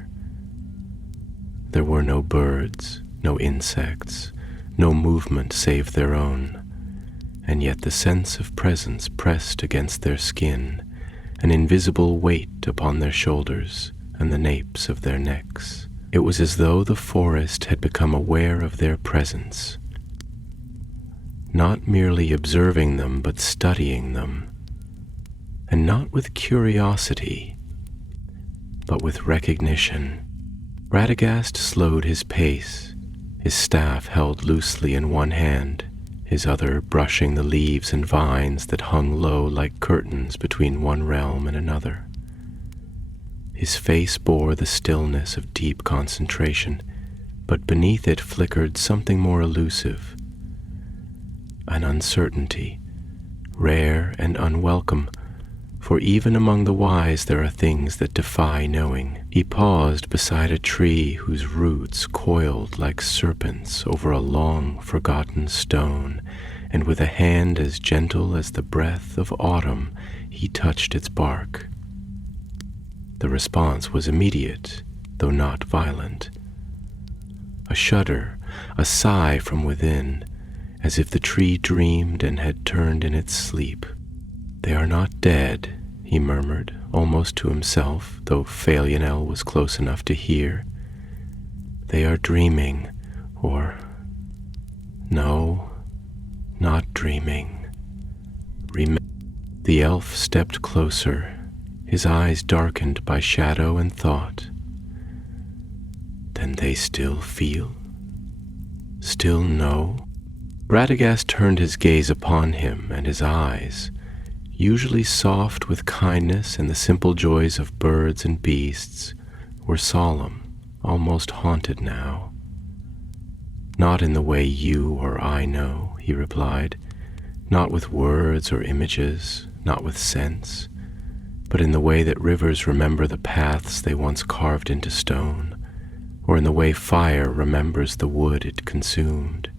There were no birds, no insects, no movement save their own, and yet the sense of presence pressed against their skin, an invisible weight upon their shoulders and the napes of their necks. It was as though the forest had become aware of their presence, not merely observing them but studying them, and not with curiosity, but with recognition. Radagast slowed his pace, his staff held loosely in one hand, his other brushing the leaves and vines that hung low like curtains between one realm and another. His face bore the stillness of deep concentration, but beneath it flickered something more elusive, an uncertainty, rare and unwelcome, for even among the wise there are things that defy knowing. He paused beside a tree whose roots coiled like serpents over a long forgotten stone, and with a hand as gentle as the breath of autumn, he touched its bark. The response was immediate, though not violent. A shudder, a sigh from within, as if the tree dreamed and had turned in its sleep. "They are not dead," he murmured, almost to himself, though Falinel was close enough to hear. "They are dreaming, or... no, not dreaming. The elf stepped closer, his eyes darkened by shadow and thought. Then they still feel? Still know? Radagast turned his gaze upon him, and his eyes, usually soft with kindness and the simple joys of birds and beasts, were solemn, almost haunted now. "Not in the way you or I know," he replied, "not with words or images, not with sense, but in the way that rivers remember the paths they once carved into stone, or in the way fire remembers the wood it consumed.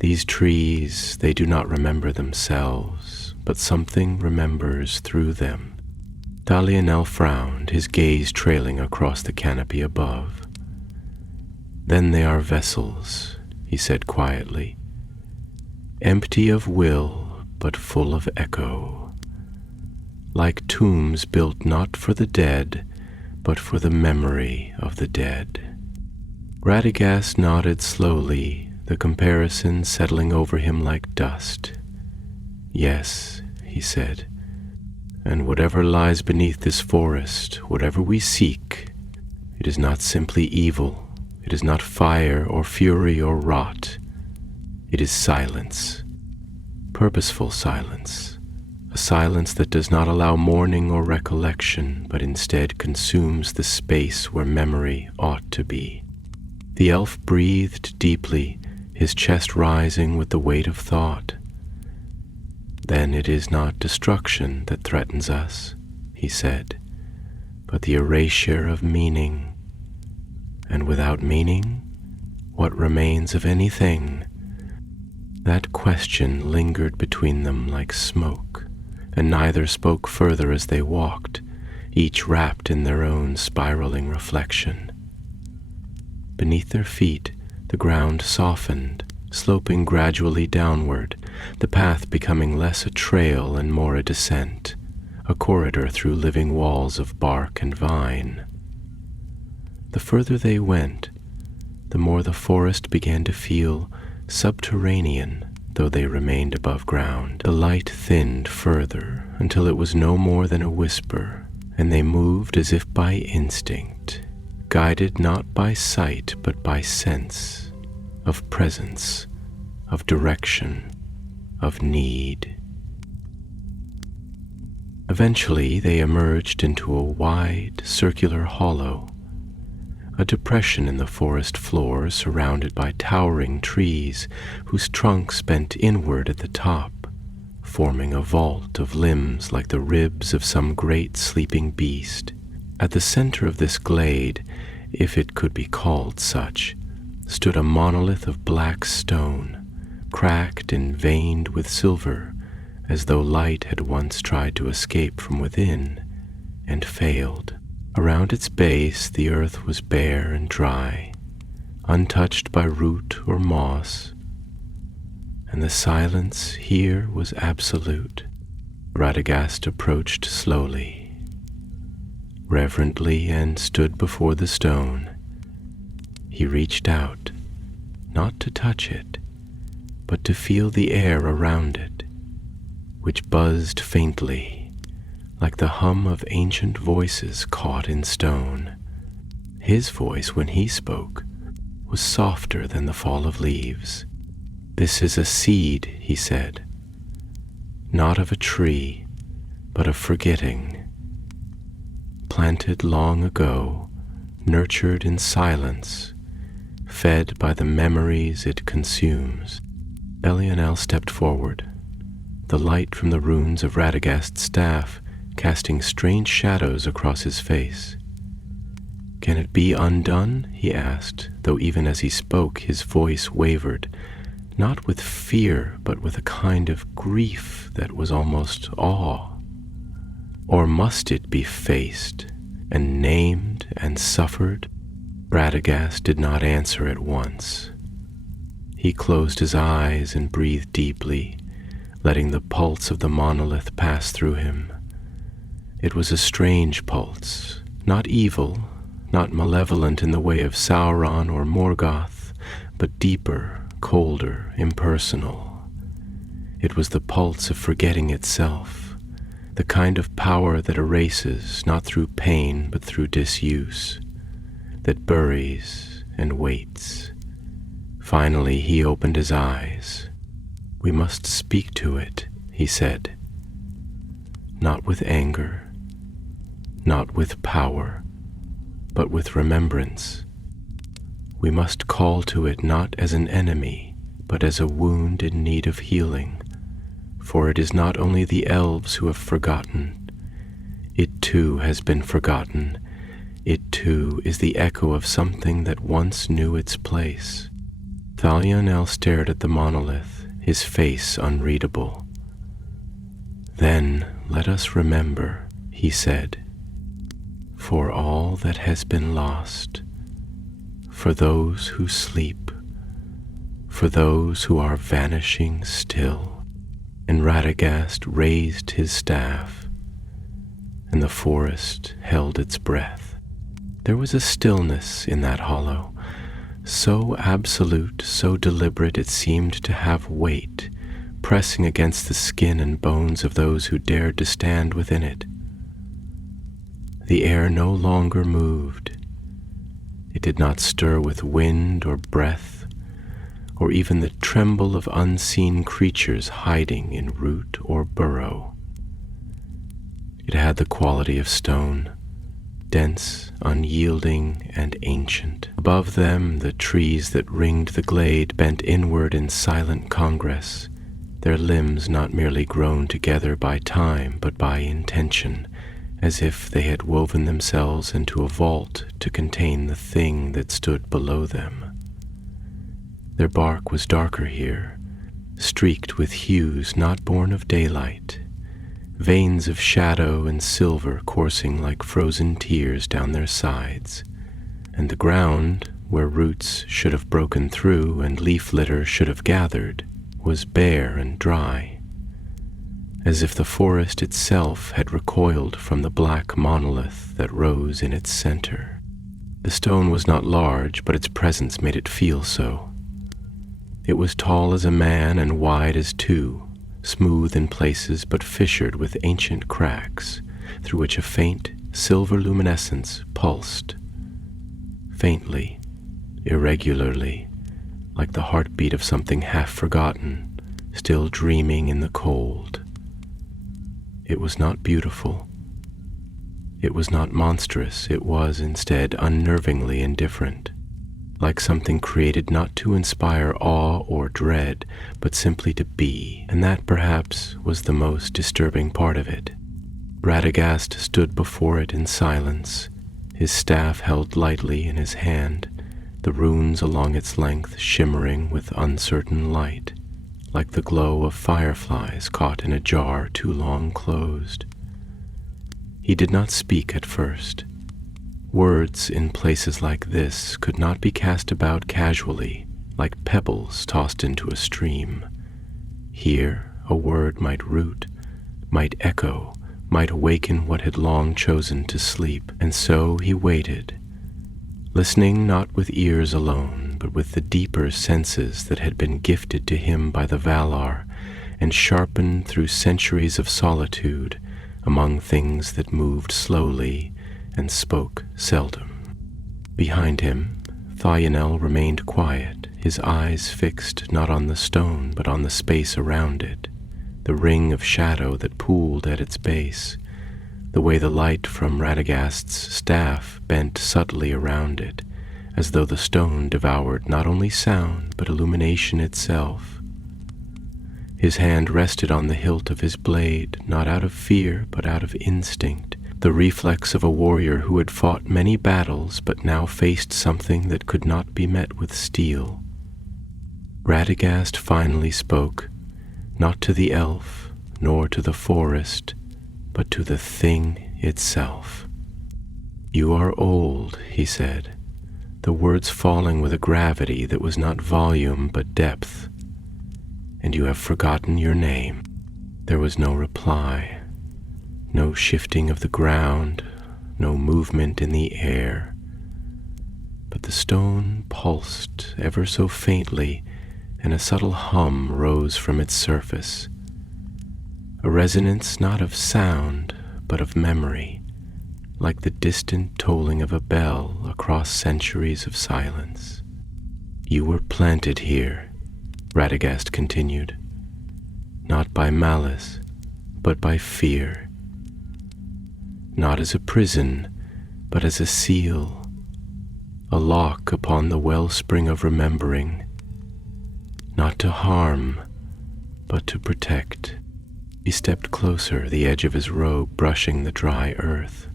These trees, they do not remember themselves, but something remembers through them." Falinel frowned, his gaze trailing across the canopy above. "Then they are vessels," he said quietly, "empty of will, but full of echo, like tombs built not for the dead, but for the memory of the dead." Radagast nodded slowly, the comparison settling over him like dust. "Yes," he said, "and whatever lies beneath this forest, whatever we seek, it is not simply evil, it is not fire or fury or rot, it is silence, purposeful silence, a silence that does not allow mourning or recollection, but instead consumes the space where memory ought to be." The elf breathed deeply, his chest rising with the weight of thought. "Then it is not destruction that threatens us," he said, "but the erasure of meaning. And without meaning, what remains of anything?" That question lingered between them like smoke, and neither spoke further as they walked, each wrapped in their own spiraling reflection. Beneath their feet, the ground softened, sloping gradually downward, the path becoming less a trail and more a descent, a corridor through living walls of bark and vine. The further they went, the more the forest began to feel subterranean, though they remained above ground. The light thinned further until it was no more than a whisper, and they moved as if by instinct, guided not by sight but by sense, of presence, of direction, of need. Eventually they emerged into a wide, circular hollow, a depression in the forest floor surrounded by towering trees whose trunks bent inward at the top, forming a vault of limbs like the ribs of some great sleeping beast. At the center of this glade, if it could be called such, stood a monolith of black stone, cracked and veined with silver, as though light had once tried to escape from within and failed. Around its base the earth was bare and dry, untouched by root or moss, and the silence here was absolute. Radagast approached slowly, reverently, and stood before the stone. He reached out, not to touch it, but to feel the air around it, which buzzed faintly, like the hum of ancient voices caught in stone. His voice, when he spoke, was softer than the fall of leaves. "This is a seed," he said, "not of a tree, but of forgetting. Planted long ago, nurtured in silence, fed by the memories it consumes." Elionel stepped forward, the light from the runes of Radagast's staff casting strange shadows across his face. "Can it be undone?" he asked, though even as he spoke his voice wavered, not with fear but with a kind of grief that was almost awe. "Or must it be faced and named and suffered?" Radagast did not answer at once. He closed his eyes and breathed deeply, letting the pulse of the monolith pass through him. It was a strange pulse, not evil, not malevolent in the way of Sauron or Morgoth, but deeper, colder, impersonal. It was the pulse of forgetting itself, the kind of power that erases not through pain but through disuse, that buries and waits. Finally he opened his eyes. "We must speak to it," he said, "not with anger, not with power, but with remembrance. We must call to it not as an enemy, but as a wound in need of healing, for it is not only the elves who have forgotten. It too has been forgotten. It too is the echo of something that once knew its place." Thalionel stared at the monolith, his face unreadable. "Then let us remember," he said, "for all that has been lost, for those who sleep, for those who are vanishing still." And Radagast raised his staff, and the forest held its breath. There was a stillness in that hollow, so absolute, so deliberate it seemed to have weight, pressing against the skin and bones of those who dared to stand within it. The air no longer moved. It did not stir with wind or breath, or even the tremble of unseen creatures hiding in root or burrow. It had the quality of stone, dense, unyielding, and ancient. Above them, the trees that ringed the glade bent inward in silent congress, their limbs not merely grown together by time, but by intention, as if they had woven themselves into a vault to contain the thing that stood below them. Their bark was darker here, streaked with hues not born of daylight, veins of shadow and silver coursing like frozen tears down their sides, and the ground, where roots should have broken through and leaf litter should have gathered, was bare and dry, as if the forest itself had recoiled from the black monolith that rose in its center. The stone was not large, but its presence made it feel so. It was tall as a man and wide as two, smooth in places but fissured with ancient cracks, through which a faint silver luminescence pulsed, faintly, irregularly, like the heartbeat of something half forgotten, still dreaming in the cold. It was not beautiful. It was not monstrous. It was, instead, unnervingly indifferent, like something created not to inspire awe or dread, but simply to be, and that, perhaps, was the most disturbing part of it. Radagast stood before it in silence, his staff held lightly in his hand, the runes along its length shimmering with uncertain light, like the glow of fireflies caught in a jar too long closed. He did not speak at first. Words in places like this could not be cast about casually, like pebbles tossed into a stream. Here a word might root, might echo, might awaken what had long chosen to sleep, and so he waited, listening not with ears alone, but with the deeper senses that had been gifted to him by the Valar and sharpened through centuries of solitude among things that moved slowly and spoke seldom. Behind him, Thionel remained quiet, his eyes fixed not on the stone but on the space around it, the ring of shadow that pooled at its base, the way the light from Radagast's staff bent subtly around it, as though the stone devoured not only sound but illumination itself. His hand rested on the hilt of his blade, not out of fear but out of instinct, the reflex of a warrior who had fought many battles but now faced something that could not be met with steel. Radagast finally spoke, not to the elf, nor to the forest, but to the thing itself. "You are old," he said, the words falling with a gravity that was not volume but depth, "and you have forgotten your name." There was no reply, no shifting of the ground, no movement in the air, but the stone pulsed ever so faintly, and a subtle hum rose from its surface, a resonance not of sound, but of memory, like the distant tolling of a bell across centuries of silence. "You were planted here," Radagast continued, "not by malice, but by fear, not as a prison, but as a seal, a lock upon the wellspring of remembering, not to harm, but to protect." He stepped closer, the edge of his robe brushing the dry earth.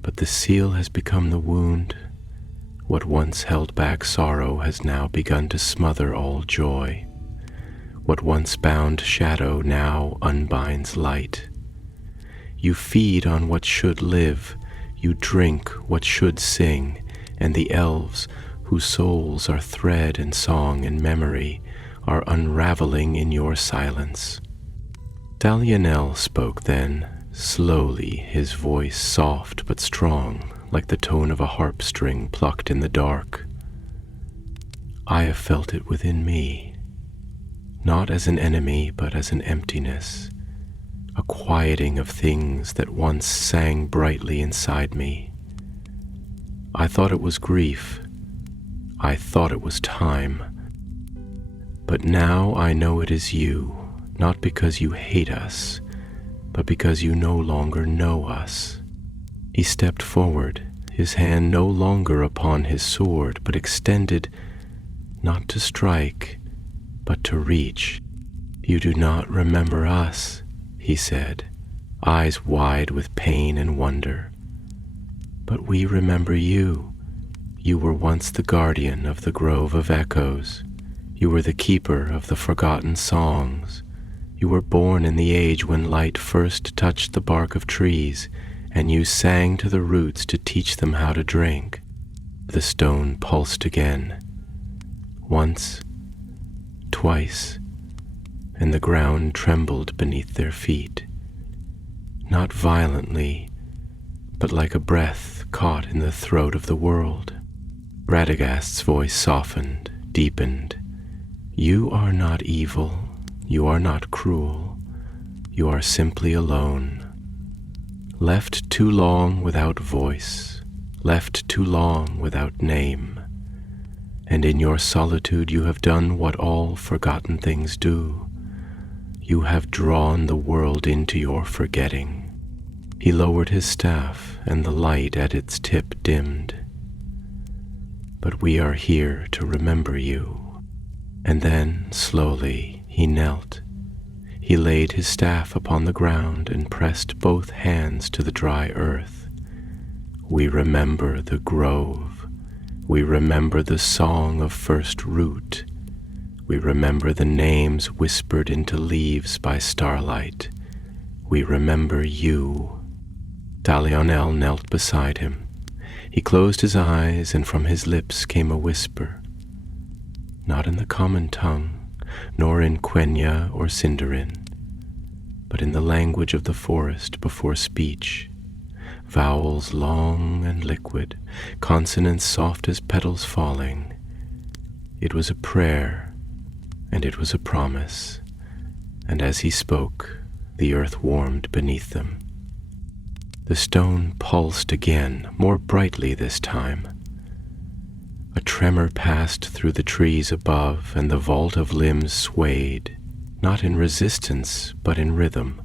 "But the seal has become the wound. What once held back sorrow has now begun to smother all joy. What once bound shadow now unbinds light. You feed on what should live, you drink what should sing, and the elves, whose souls are thread and song and memory, are unraveling in your silence." Thionel spoke then, slowly, his voice soft but strong, like the tone of a harp string plucked in the dark. "I have felt it within me, not as an enemy, but as an emptiness, a quieting of things that once sang brightly inside me. I thought it was grief. I thought it was time. But now I know it is you, not because you hate us, but because you no longer know us." He stepped forward, his hand no longer upon his sword, but extended, not to strike, but to reach. "You do not remember us," he said, eyes wide with pain and wonder. "But we remember you. You were once the guardian of the Grove of Echoes. You were the keeper of the forgotten songs. You were born in the age when light first touched the bark of trees, and you sang to the roots to teach them how to drink. The stone pulsed again. Once, twice, and the ground trembled beneath their feet. Not violently, but like a breath caught in the throat of the world. Radagast's voice softened, deepened. You are not evil. You are not cruel. You are simply alone. Left too long without voice, left too long without name. And in your solitude you have done what all forgotten things do. You have drawn the world into your forgetting. He lowered his staff, and the light at its tip dimmed. But we are here to remember you. And then, slowly, he knelt. He laid his staff upon the ground and pressed both hands to the dry earth. We remember the grove. We remember the song of first root. We remember the names whispered into leaves by starlight. We remember you. Dalionel knelt beside him. He closed his eyes, and from his lips came a whisper. Not in the common tongue, nor in Quenya or Sindarin, but in the language of the forest before speech. Vowels long and liquid, consonants soft as petals falling. It was a prayer, and it was a promise, and as he spoke, the earth warmed beneath them. The stone pulsed again, more brightly this time. A tremor passed through the trees above, and the vault of limbs swayed, not in resistance, but in rhythm.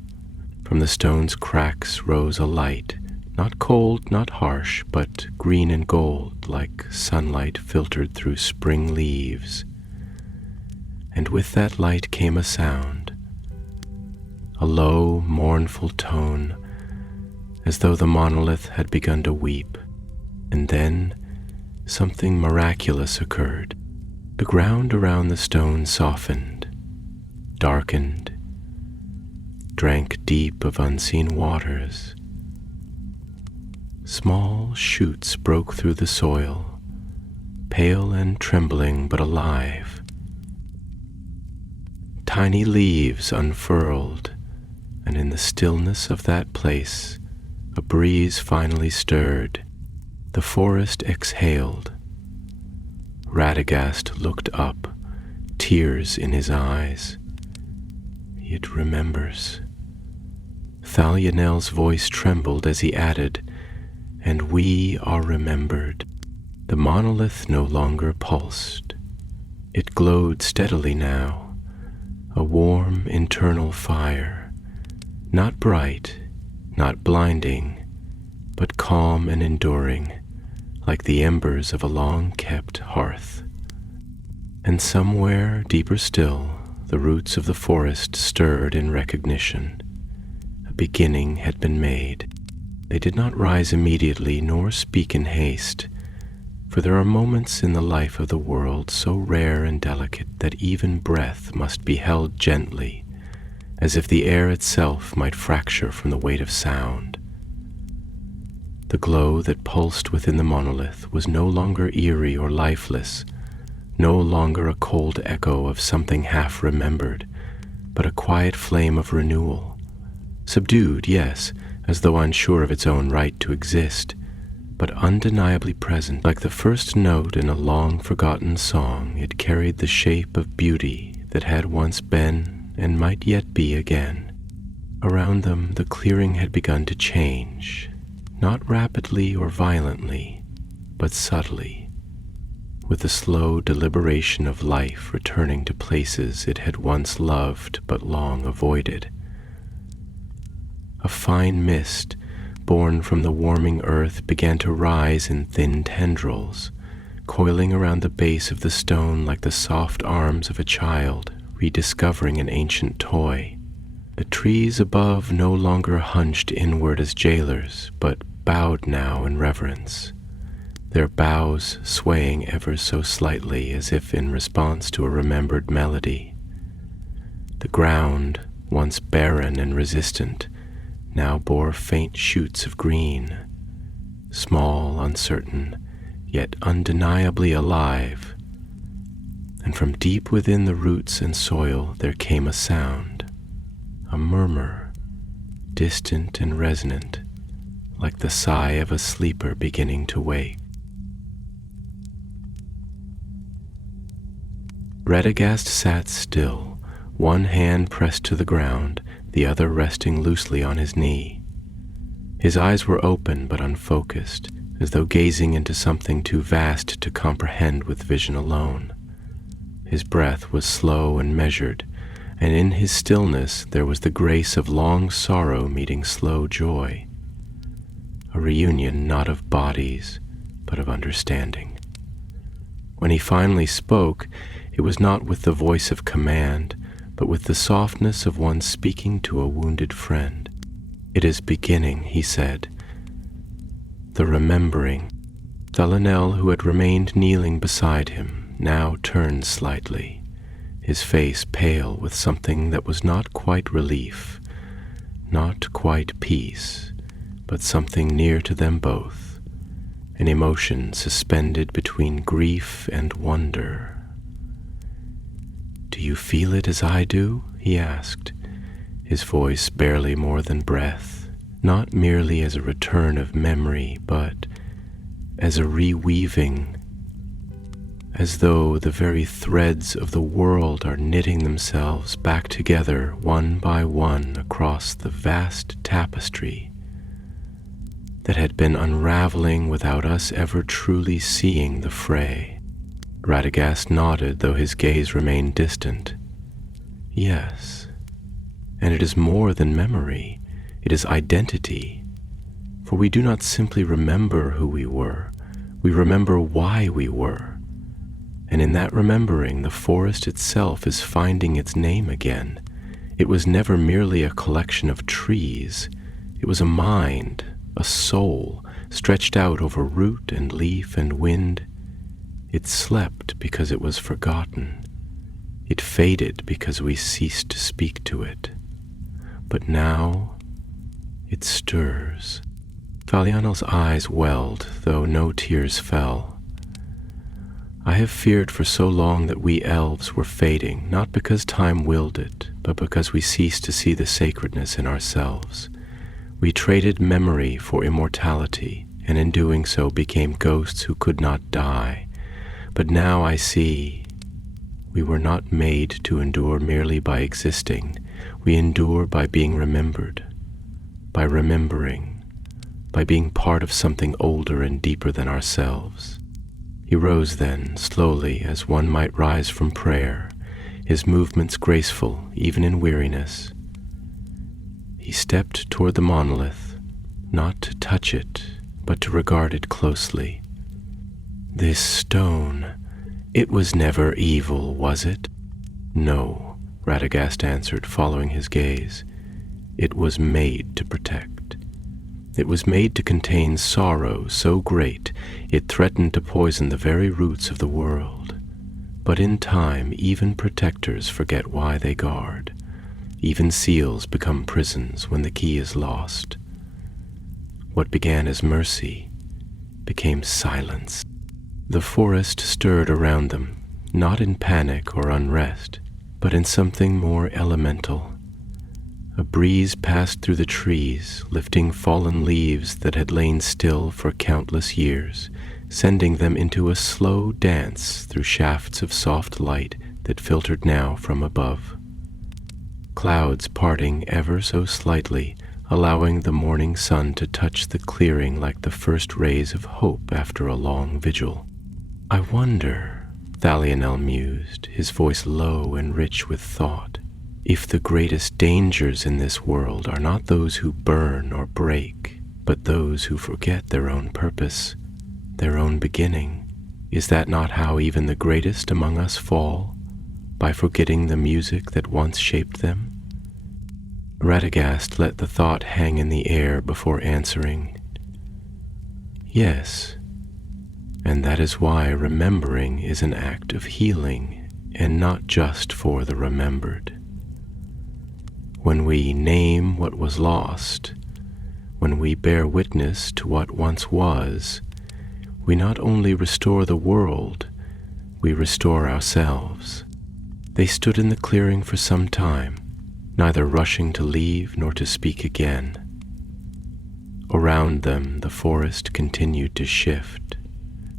From the stone's cracks rose a light, not cold, not harsh, but green and gold, like sunlight filtered through spring leaves. And with that light came a sound, a low, mournful tone, as though the monolith had begun to weep. And then something miraculous occurred. The ground around the stone softened, darkened, drank deep of unseen waters. Small shoots broke through the soil, pale and trembling but alive. Tiny leaves unfurled, and in the stillness of that place, a breeze finally stirred. The forest exhaled. Radagast looked up, tears in his eyes. It remembers. Thalionel's voice trembled as he added, and we are remembered. The monolith no longer pulsed. It glowed steadily now, a warm internal fire, not bright, not blinding, but calm and enduring, like the embers of a long-kept hearth. And somewhere deeper still, the roots of the forest stirred in recognition. A beginning had been made. They did not rise immediately nor speak in haste, for there are moments in the life of the world so rare and delicate that even breath must be held gently, as if the air itself might fracture from the weight of sound. The glow that pulsed within the monolith was no longer eerie or lifeless, no longer a cold echo of something half remembered, but a quiet flame of renewal. Subdued, yes, as though unsure of its own right to exist, but undeniably present. Like the first note in a long-forgotten song, it carried the shape of beauty that had once been and might yet be again. Around them, the clearing had begun to change, not rapidly or violently, but subtly, with the slow deliberation of life returning to places it had once loved but long avoided. A fine mist, born from the warming earth, began to rise in thin tendrils, coiling around the base of the stone like the soft arms of a child rediscovering an ancient toy. The trees above no longer hunched inward as jailers, but bowed now in reverence. their boughs swaying ever so slightly as if in response to a remembered melody. The ground, once barren and resistant, now bore faint shoots of green, small, uncertain, yet undeniably alive. And from deep within the roots and soil there came a sound, a murmur, distant and resonant, like the sigh of a sleeper beginning to wake. Radagast sat still, one hand pressed to the ground, the other resting loosely on his knee. His eyes were open but unfocused, as though gazing into something too vast to comprehend with vision alone. His breath was slow and measured, and in his stillness there was the grace of long sorrow meeting slow joy, a reunion not of bodies, but of understanding. When he finally spoke, it was not with the voice of command, but with the softness of one speaking to a wounded friend. "It is beginning," he said. The remembering. Thalinel, who had remained kneeling beside him, now turned slightly, his face pale with something that was not quite relief, not quite peace, but something near to them both, an emotion suspended between grief and wonder. "Do you feel it as I do?" he asked, his voice barely more than breath, not merely as a return of memory, but as a reweaving, as though the very threads of the world are knitting themselves back together one by one across the vast tapestry that had been unraveling without us ever truly seeing the fray. Radagast nodded, though his gaze remained distant. "Yes, and it is more than memory, it is identity. For we do not simply remember who we were, we remember why we were. And in that remembering, the forest itself is finding its name again. It was never merely a collection of trees, it was a mind, a soul, stretched out over root and leaf and wind. It slept because it was forgotten. It faded because we ceased to speak to it. But now it stirs." Thalianel's eyes welled, though no tears fell. "I have feared for so long that we elves were fading, not because time willed it, but because we ceased to see the sacredness in ourselves. We traded memory for immortality, and in doing so became ghosts who could not die. But now I see we were not made to endure merely by existing. We endure by being remembered, by remembering, by being part of something older and deeper than ourselves." He rose then, slowly, as one might rise from prayer, his movements graceful even in weariness. He stepped toward the monolith, not to touch it, but to regard it closely. "This stone, it was never evil, was it?" "No," Radagast answered, following his gaze. "It was made to protect. It was made to contain sorrow so great it threatened to poison the very roots of the world. But in time, even protectors forget why they guard. Even seals become prisons when the key is lost. What began as mercy became silence." The forest stirred around them, not in panic or unrest, but in something more elemental. A breeze passed through the trees, lifting fallen leaves that had lain still for countless years, sending them into a slow dance through shafts of soft light that filtered now from above. Clouds parting ever so slightly, allowing the morning sun to touch the clearing like the first rays of hope after a long vigil. "I wonder," Thalianel mused, his voice low and rich with thought, "if the greatest dangers in this world are not those who burn or break, but those who forget their own purpose, their own beginning. Is that not how even the greatest among us fall, by forgetting the music that once shaped them?" Radagast let the thought hang in the air before answering. "Yes, And that is why remembering is an act of healing and not just for the remembered. When we name what was lost, when we bear witness to what once was, we not only restore the world, we restore ourselves. They stood in the clearing for some time, neither rushing to leave nor to speak again. Around them the forest continued to shift,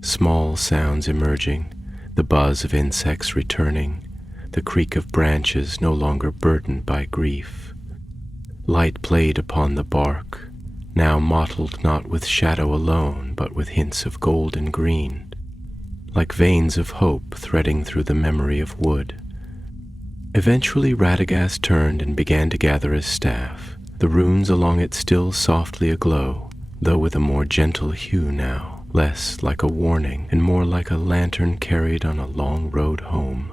small sounds emerging, the buzz of insects returning, the creak of branches no longer burdened by grief. Light played upon the bark, now mottled not with shadow alone, but with hints of gold and green, like veins of hope threading through the memory of wood. Eventually Radagast turned and began to gather his staff, the runes along it still softly aglow, though with a more gentle hue now, less like a warning and more like a lantern carried on a long road home.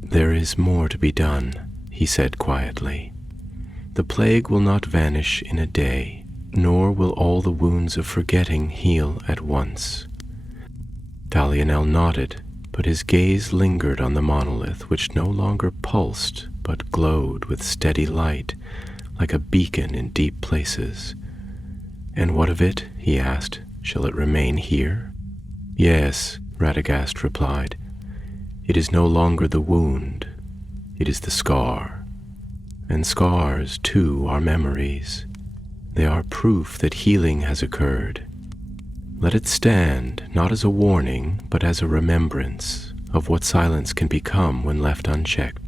"There is more to be done," he said quietly. "The plague will not vanish in a day, nor will all the wounds of forgetting heal at once." Talianel nodded, but his gaze lingered on the monolith, which no longer pulsed but glowed with steady light, like a beacon in deep places. "And what of it?" he asked. "Shall it remain here?" "Yes," Radagast replied. "It is no longer the wound, it is the scar. And scars, too, are memories. They are proof that healing has occurred. Let it stand, not as a warning, but as a remembrance of what silence can become when left unchecked."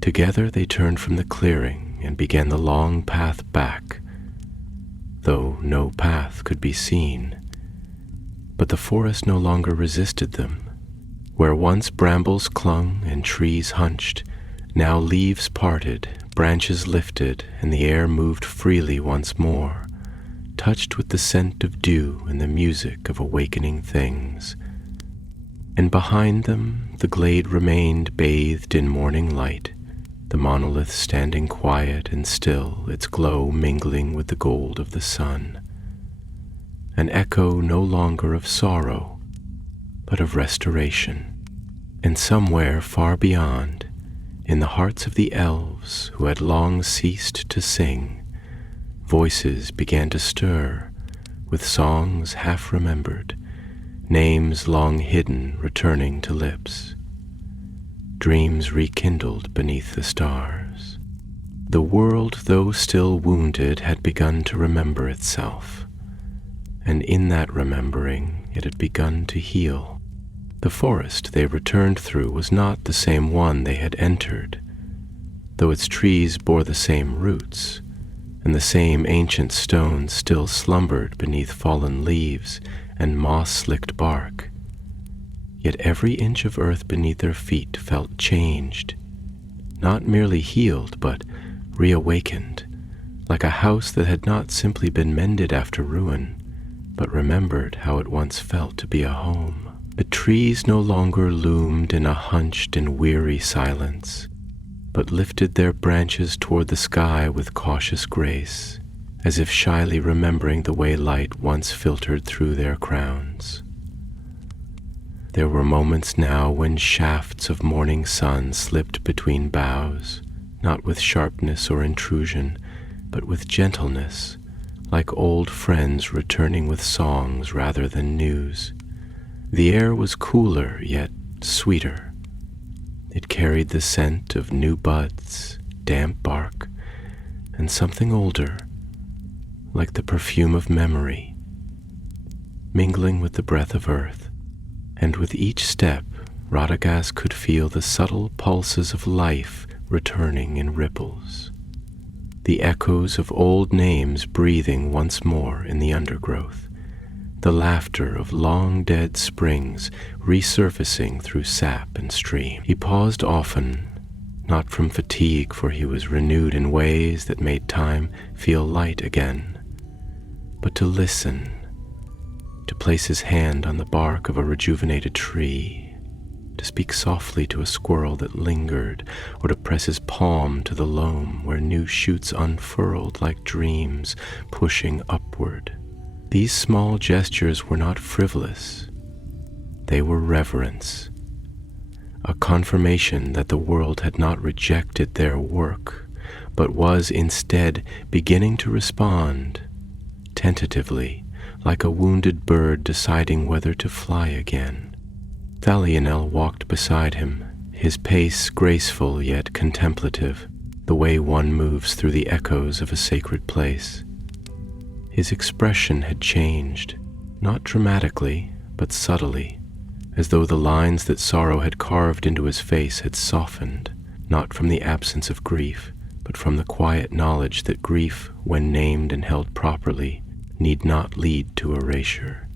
Together they turned from the clearing and began the long path back, though no path could be seen. But the forest no longer resisted them. Where once brambles clung and trees hunched, now leaves parted, branches lifted, and the air moved freely once more, touched with the scent of dew and the music of awakening things. And behind them the glade remained bathed in morning light, the monolith standing quiet and still, its glow mingling with the gold of the sun. An echo no longer of sorrow, but of restoration. And somewhere far beyond, in the hearts of the elves who had long ceased to sing, voices began to stir, with songs half remembered, names long hidden returning to lips. Dreams rekindled beneath the stars. The world, though still wounded, had begun to remember itself, and in that remembering it had begun to heal. The forest they returned through was not the same one they had entered, though its trees bore the same roots, and the same ancient stones still slumbered beneath fallen leaves and moss-slicked bark. Yet every inch of earth beneath their feet felt changed, not merely healed, but reawakened, like a house that had not simply been mended after ruin, but remembered how it once felt to be a home. The trees no longer loomed in a hunched and weary silence, but lifted their branches toward the sky with cautious grace, as if shyly remembering the way light once filtered through their crowns. There were moments now when shafts of morning sun slipped between boughs, not with sharpness or intrusion, but with gentleness, like old friends returning with songs rather than news. The air was cooler, yet sweeter. It carried the scent of new buds, damp bark, and something older, like the perfume of memory, mingling with the breath of earth. And with each step, Radagast could feel the subtle pulses of life returning in ripples, the echoes of old names breathing once more in the undergrowth, the laughter of long-dead springs resurfacing through sap and stream. He paused often, not from fatigue, for he was renewed in ways that made time feel light again, but to listen, to place his hand on the bark of a rejuvenated tree, to speak softly to a squirrel that lingered, or to press his palm to the loam where new shoots unfurled like dreams pushing upward. These small gestures were not frivolous, They were reverence, a confirmation that the world had not rejected their work, but was instead beginning to respond, tentatively, like a wounded bird deciding whether to fly again. Thalionel walked beside him, his pace graceful yet contemplative, the way one moves through the echoes of a sacred place. His expression had changed, not dramatically, but subtly, as though the lines that sorrow had carved into his face had softened, not from the absence of grief, but from the quiet knowledge that grief, when named and held properly, need not lead to erasure.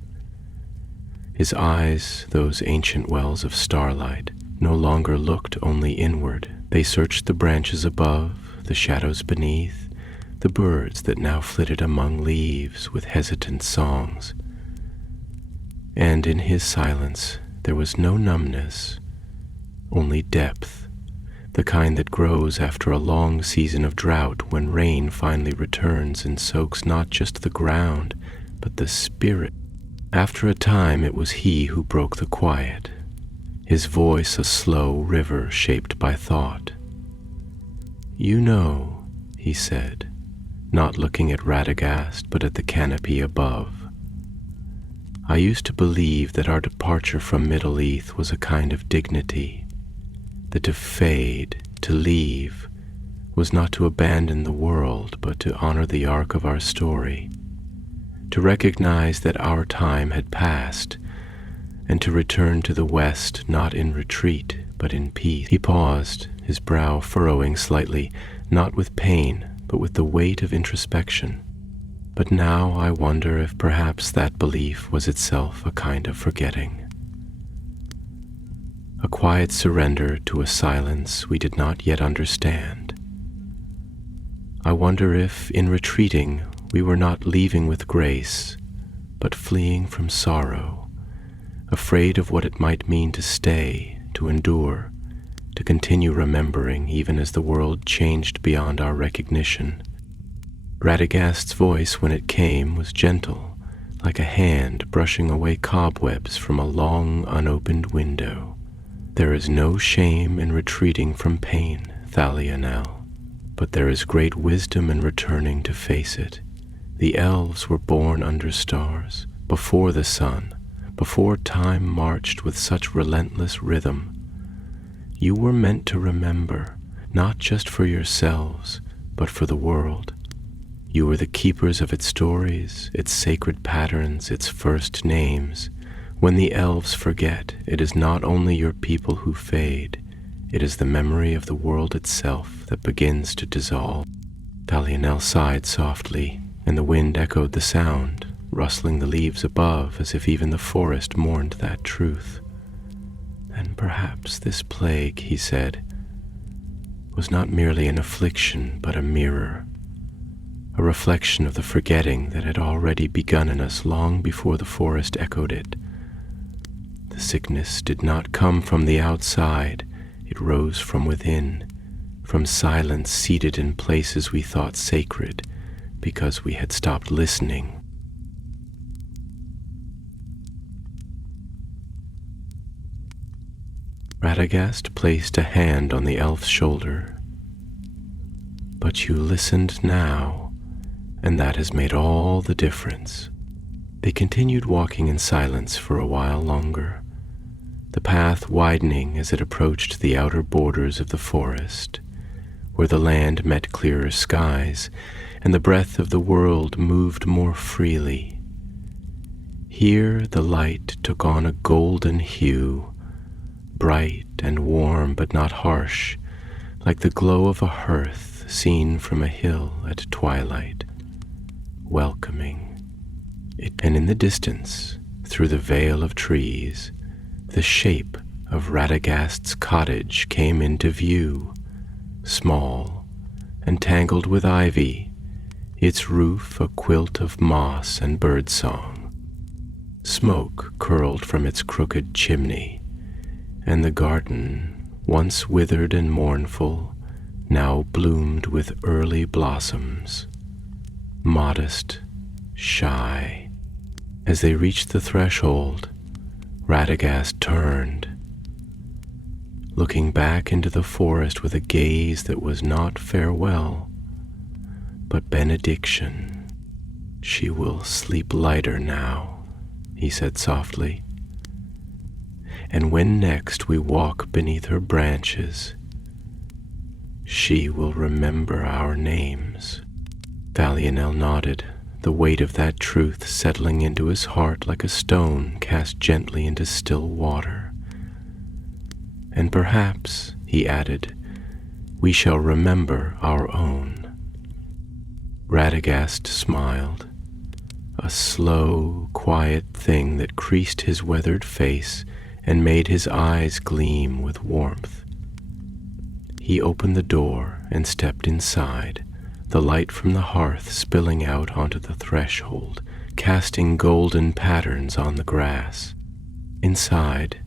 His eyes, those ancient wells of starlight, no longer looked only inward. They searched the branches above, the shadows beneath, the birds that now flitted among leaves with hesitant songs. And in his silence there was no numbness, only depth, the kind that grows after a long season of drought when rain finally returns and soaks not just the ground, but the spirit. After a time it was he who broke the quiet, his voice a slow river shaped by thought. "You know," he said, not looking at Radagast but at the canopy above, "I used to believe that our departure from Middle Earth was a kind of dignity, that to fade, to leave, was not to abandon the world but to honor the arc of our story, to recognize that our time had passed, and to return to the West not in retreat but in peace." He paused, his brow furrowing slightly, not with pain but with the weight of introspection. "But now I wonder if perhaps that belief was itself a kind of forgetting, a quiet surrender to a silence we did not yet understand. I wonder if, in retreating, we were not leaving with grace, but fleeing from sorrow, afraid of what it might mean to stay, to endure, to continue remembering even as the world changed beyond our recognition." Radagast's voice, when it came, was gentle, like a hand brushing away cobwebs from a long, unopened window. "There is no shame in retreating from pain, Thalionel, but there is great wisdom in returning to face it. The elves were born under stars, before the sun, before time marched with such relentless rhythm. You were meant to remember, not just for yourselves, but for the world. You were the keepers of its stories, its sacred patterns, its first names. When the elves forget, it is not only your people who fade, it is the memory of the world itself that begins to dissolve." Thalionel sighed softly, and the wind echoed the sound, rustling the leaves above as if even the forest mourned that truth. "Then perhaps this plague," he said, "was not merely an affliction but a mirror, a reflection of the forgetting that had already begun in us long before the forest echoed it. The sickness did not come from the outside, it rose from within, from silence seated in places we thought sacred because we had stopped listening." Radagast placed a hand on the elf's shoulder. "But you listened now, and that has made all the difference." They continued walking in silence for a while longer, the path widening as it approached the outer borders of the forest, where the land met clearer skies, and the breath of the world moved more freely. Here the light took on a golden hue, bright and warm but not harsh, like the glow of a hearth seen from a hill at twilight, welcoming. And in the distance, through the veil of trees, the shape of Radagast's cottage came into view, small and tangled with ivy, its roof a quilt of moss and birdsong. Smoke curled from its crooked chimney, and the garden, once withered and mournful, now bloomed with early blossoms, modest, shy. As they reached the threshold, Radagast turned, looking back into the forest with a gaze that was not farewell, but benediction. "She will sleep lighter now," he said softly. "And when next we walk beneath her branches, she will remember our names." Thalionel nodded, the weight of that truth settling into his heart like a stone cast gently into still water. "And perhaps," he added, "we shall remember our own." Radagast smiled, a slow, quiet thing that creased his weathered face and made his eyes gleam with warmth. He opened the door and stepped inside, the light from the hearth spilling out onto the threshold, casting golden patterns on the grass. Inside,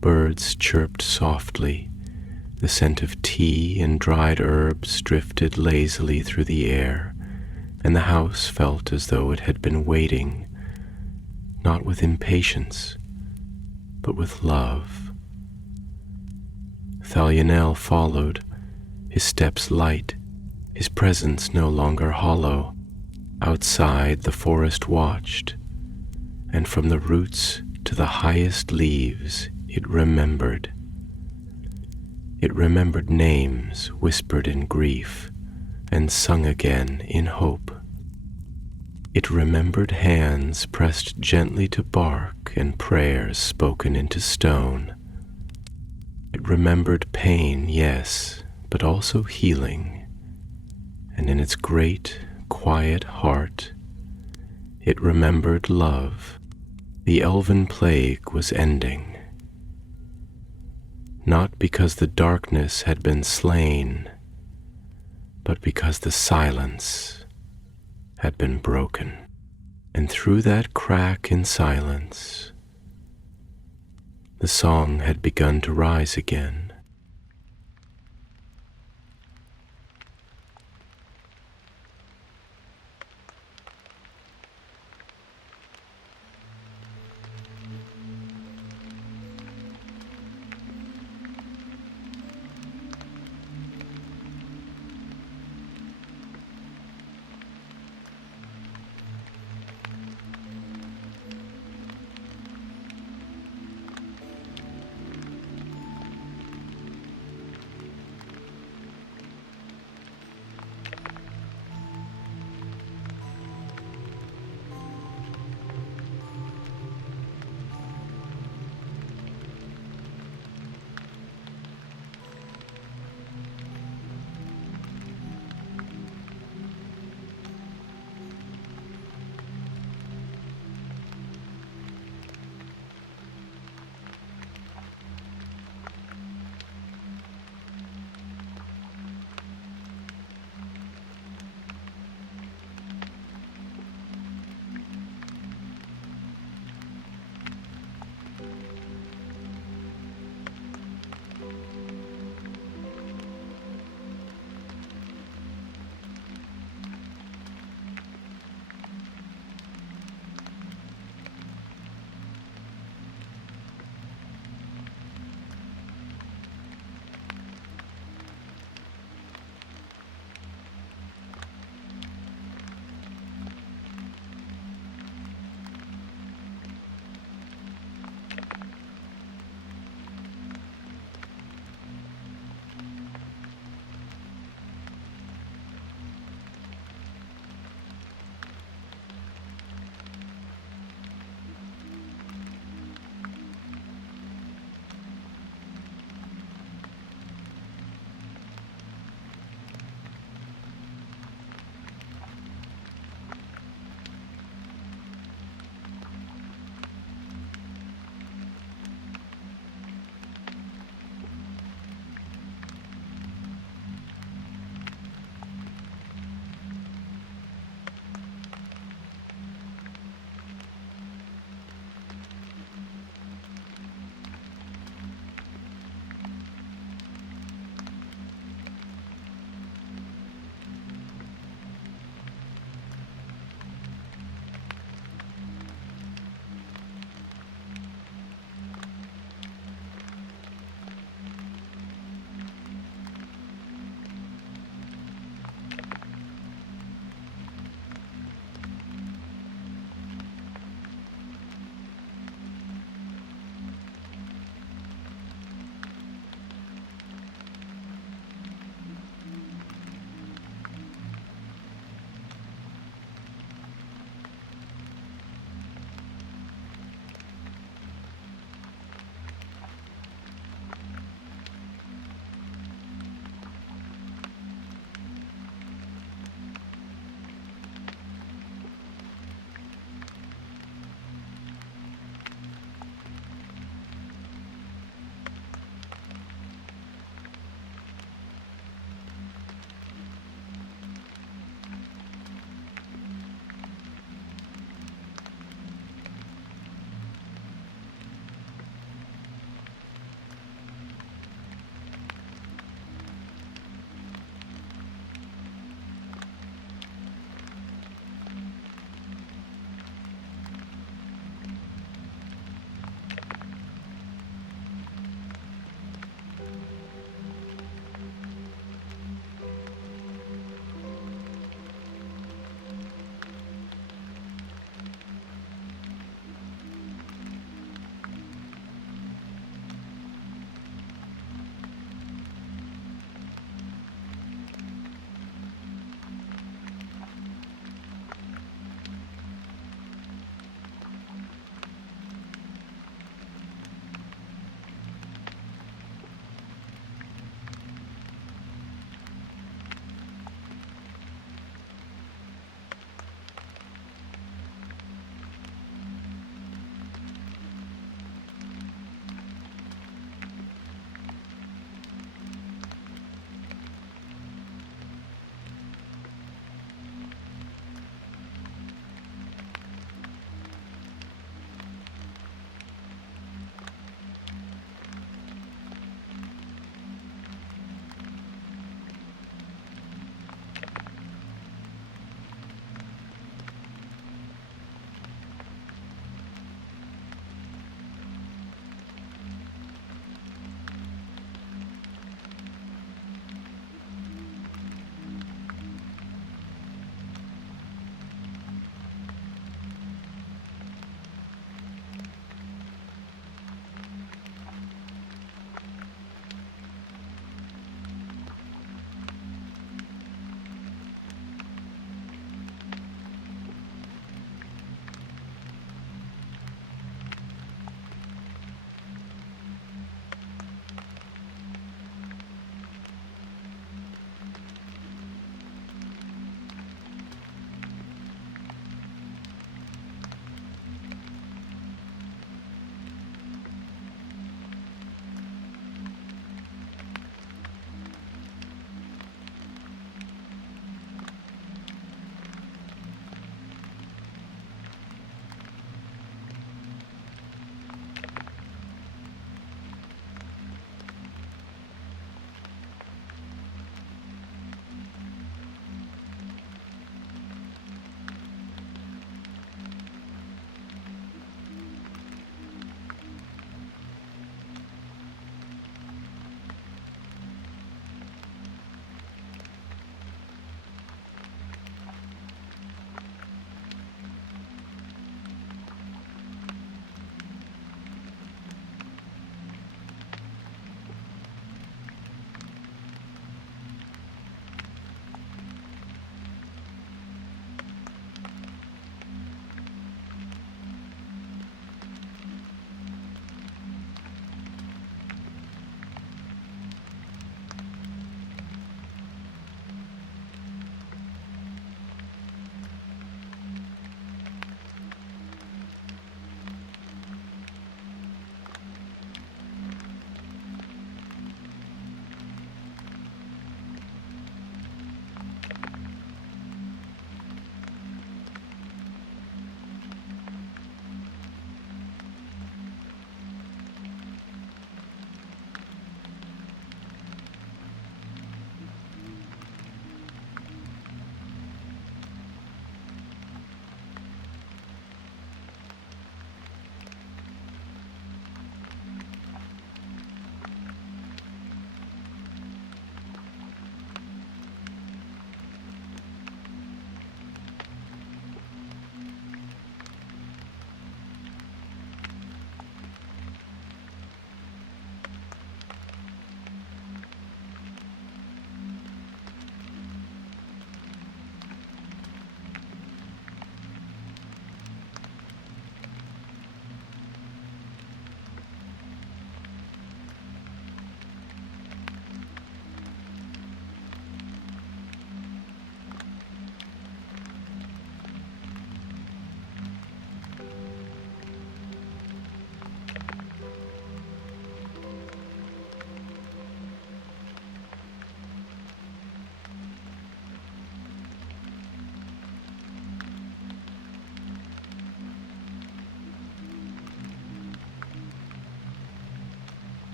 birds chirped softly, the scent of tea and dried herbs drifted lazily through the air, and the house felt as though it had been waiting, not with impatience, but with love. Thalionel followed, his steps light, his presence no longer hollow. Outside the forest watched, and from the roots to the highest leaves it remembered. It remembered names whispered in grief and sung again in hope. It remembered hands pressed gently to bark and prayers spoken into stone. It remembered pain, yes, but also healing. And in its great, quiet heart, it remembered love. The Elven plague was ending. Not because the darkness had been slain, but because the silence had been broken. And through that crack in silence, the song had begun to rise again.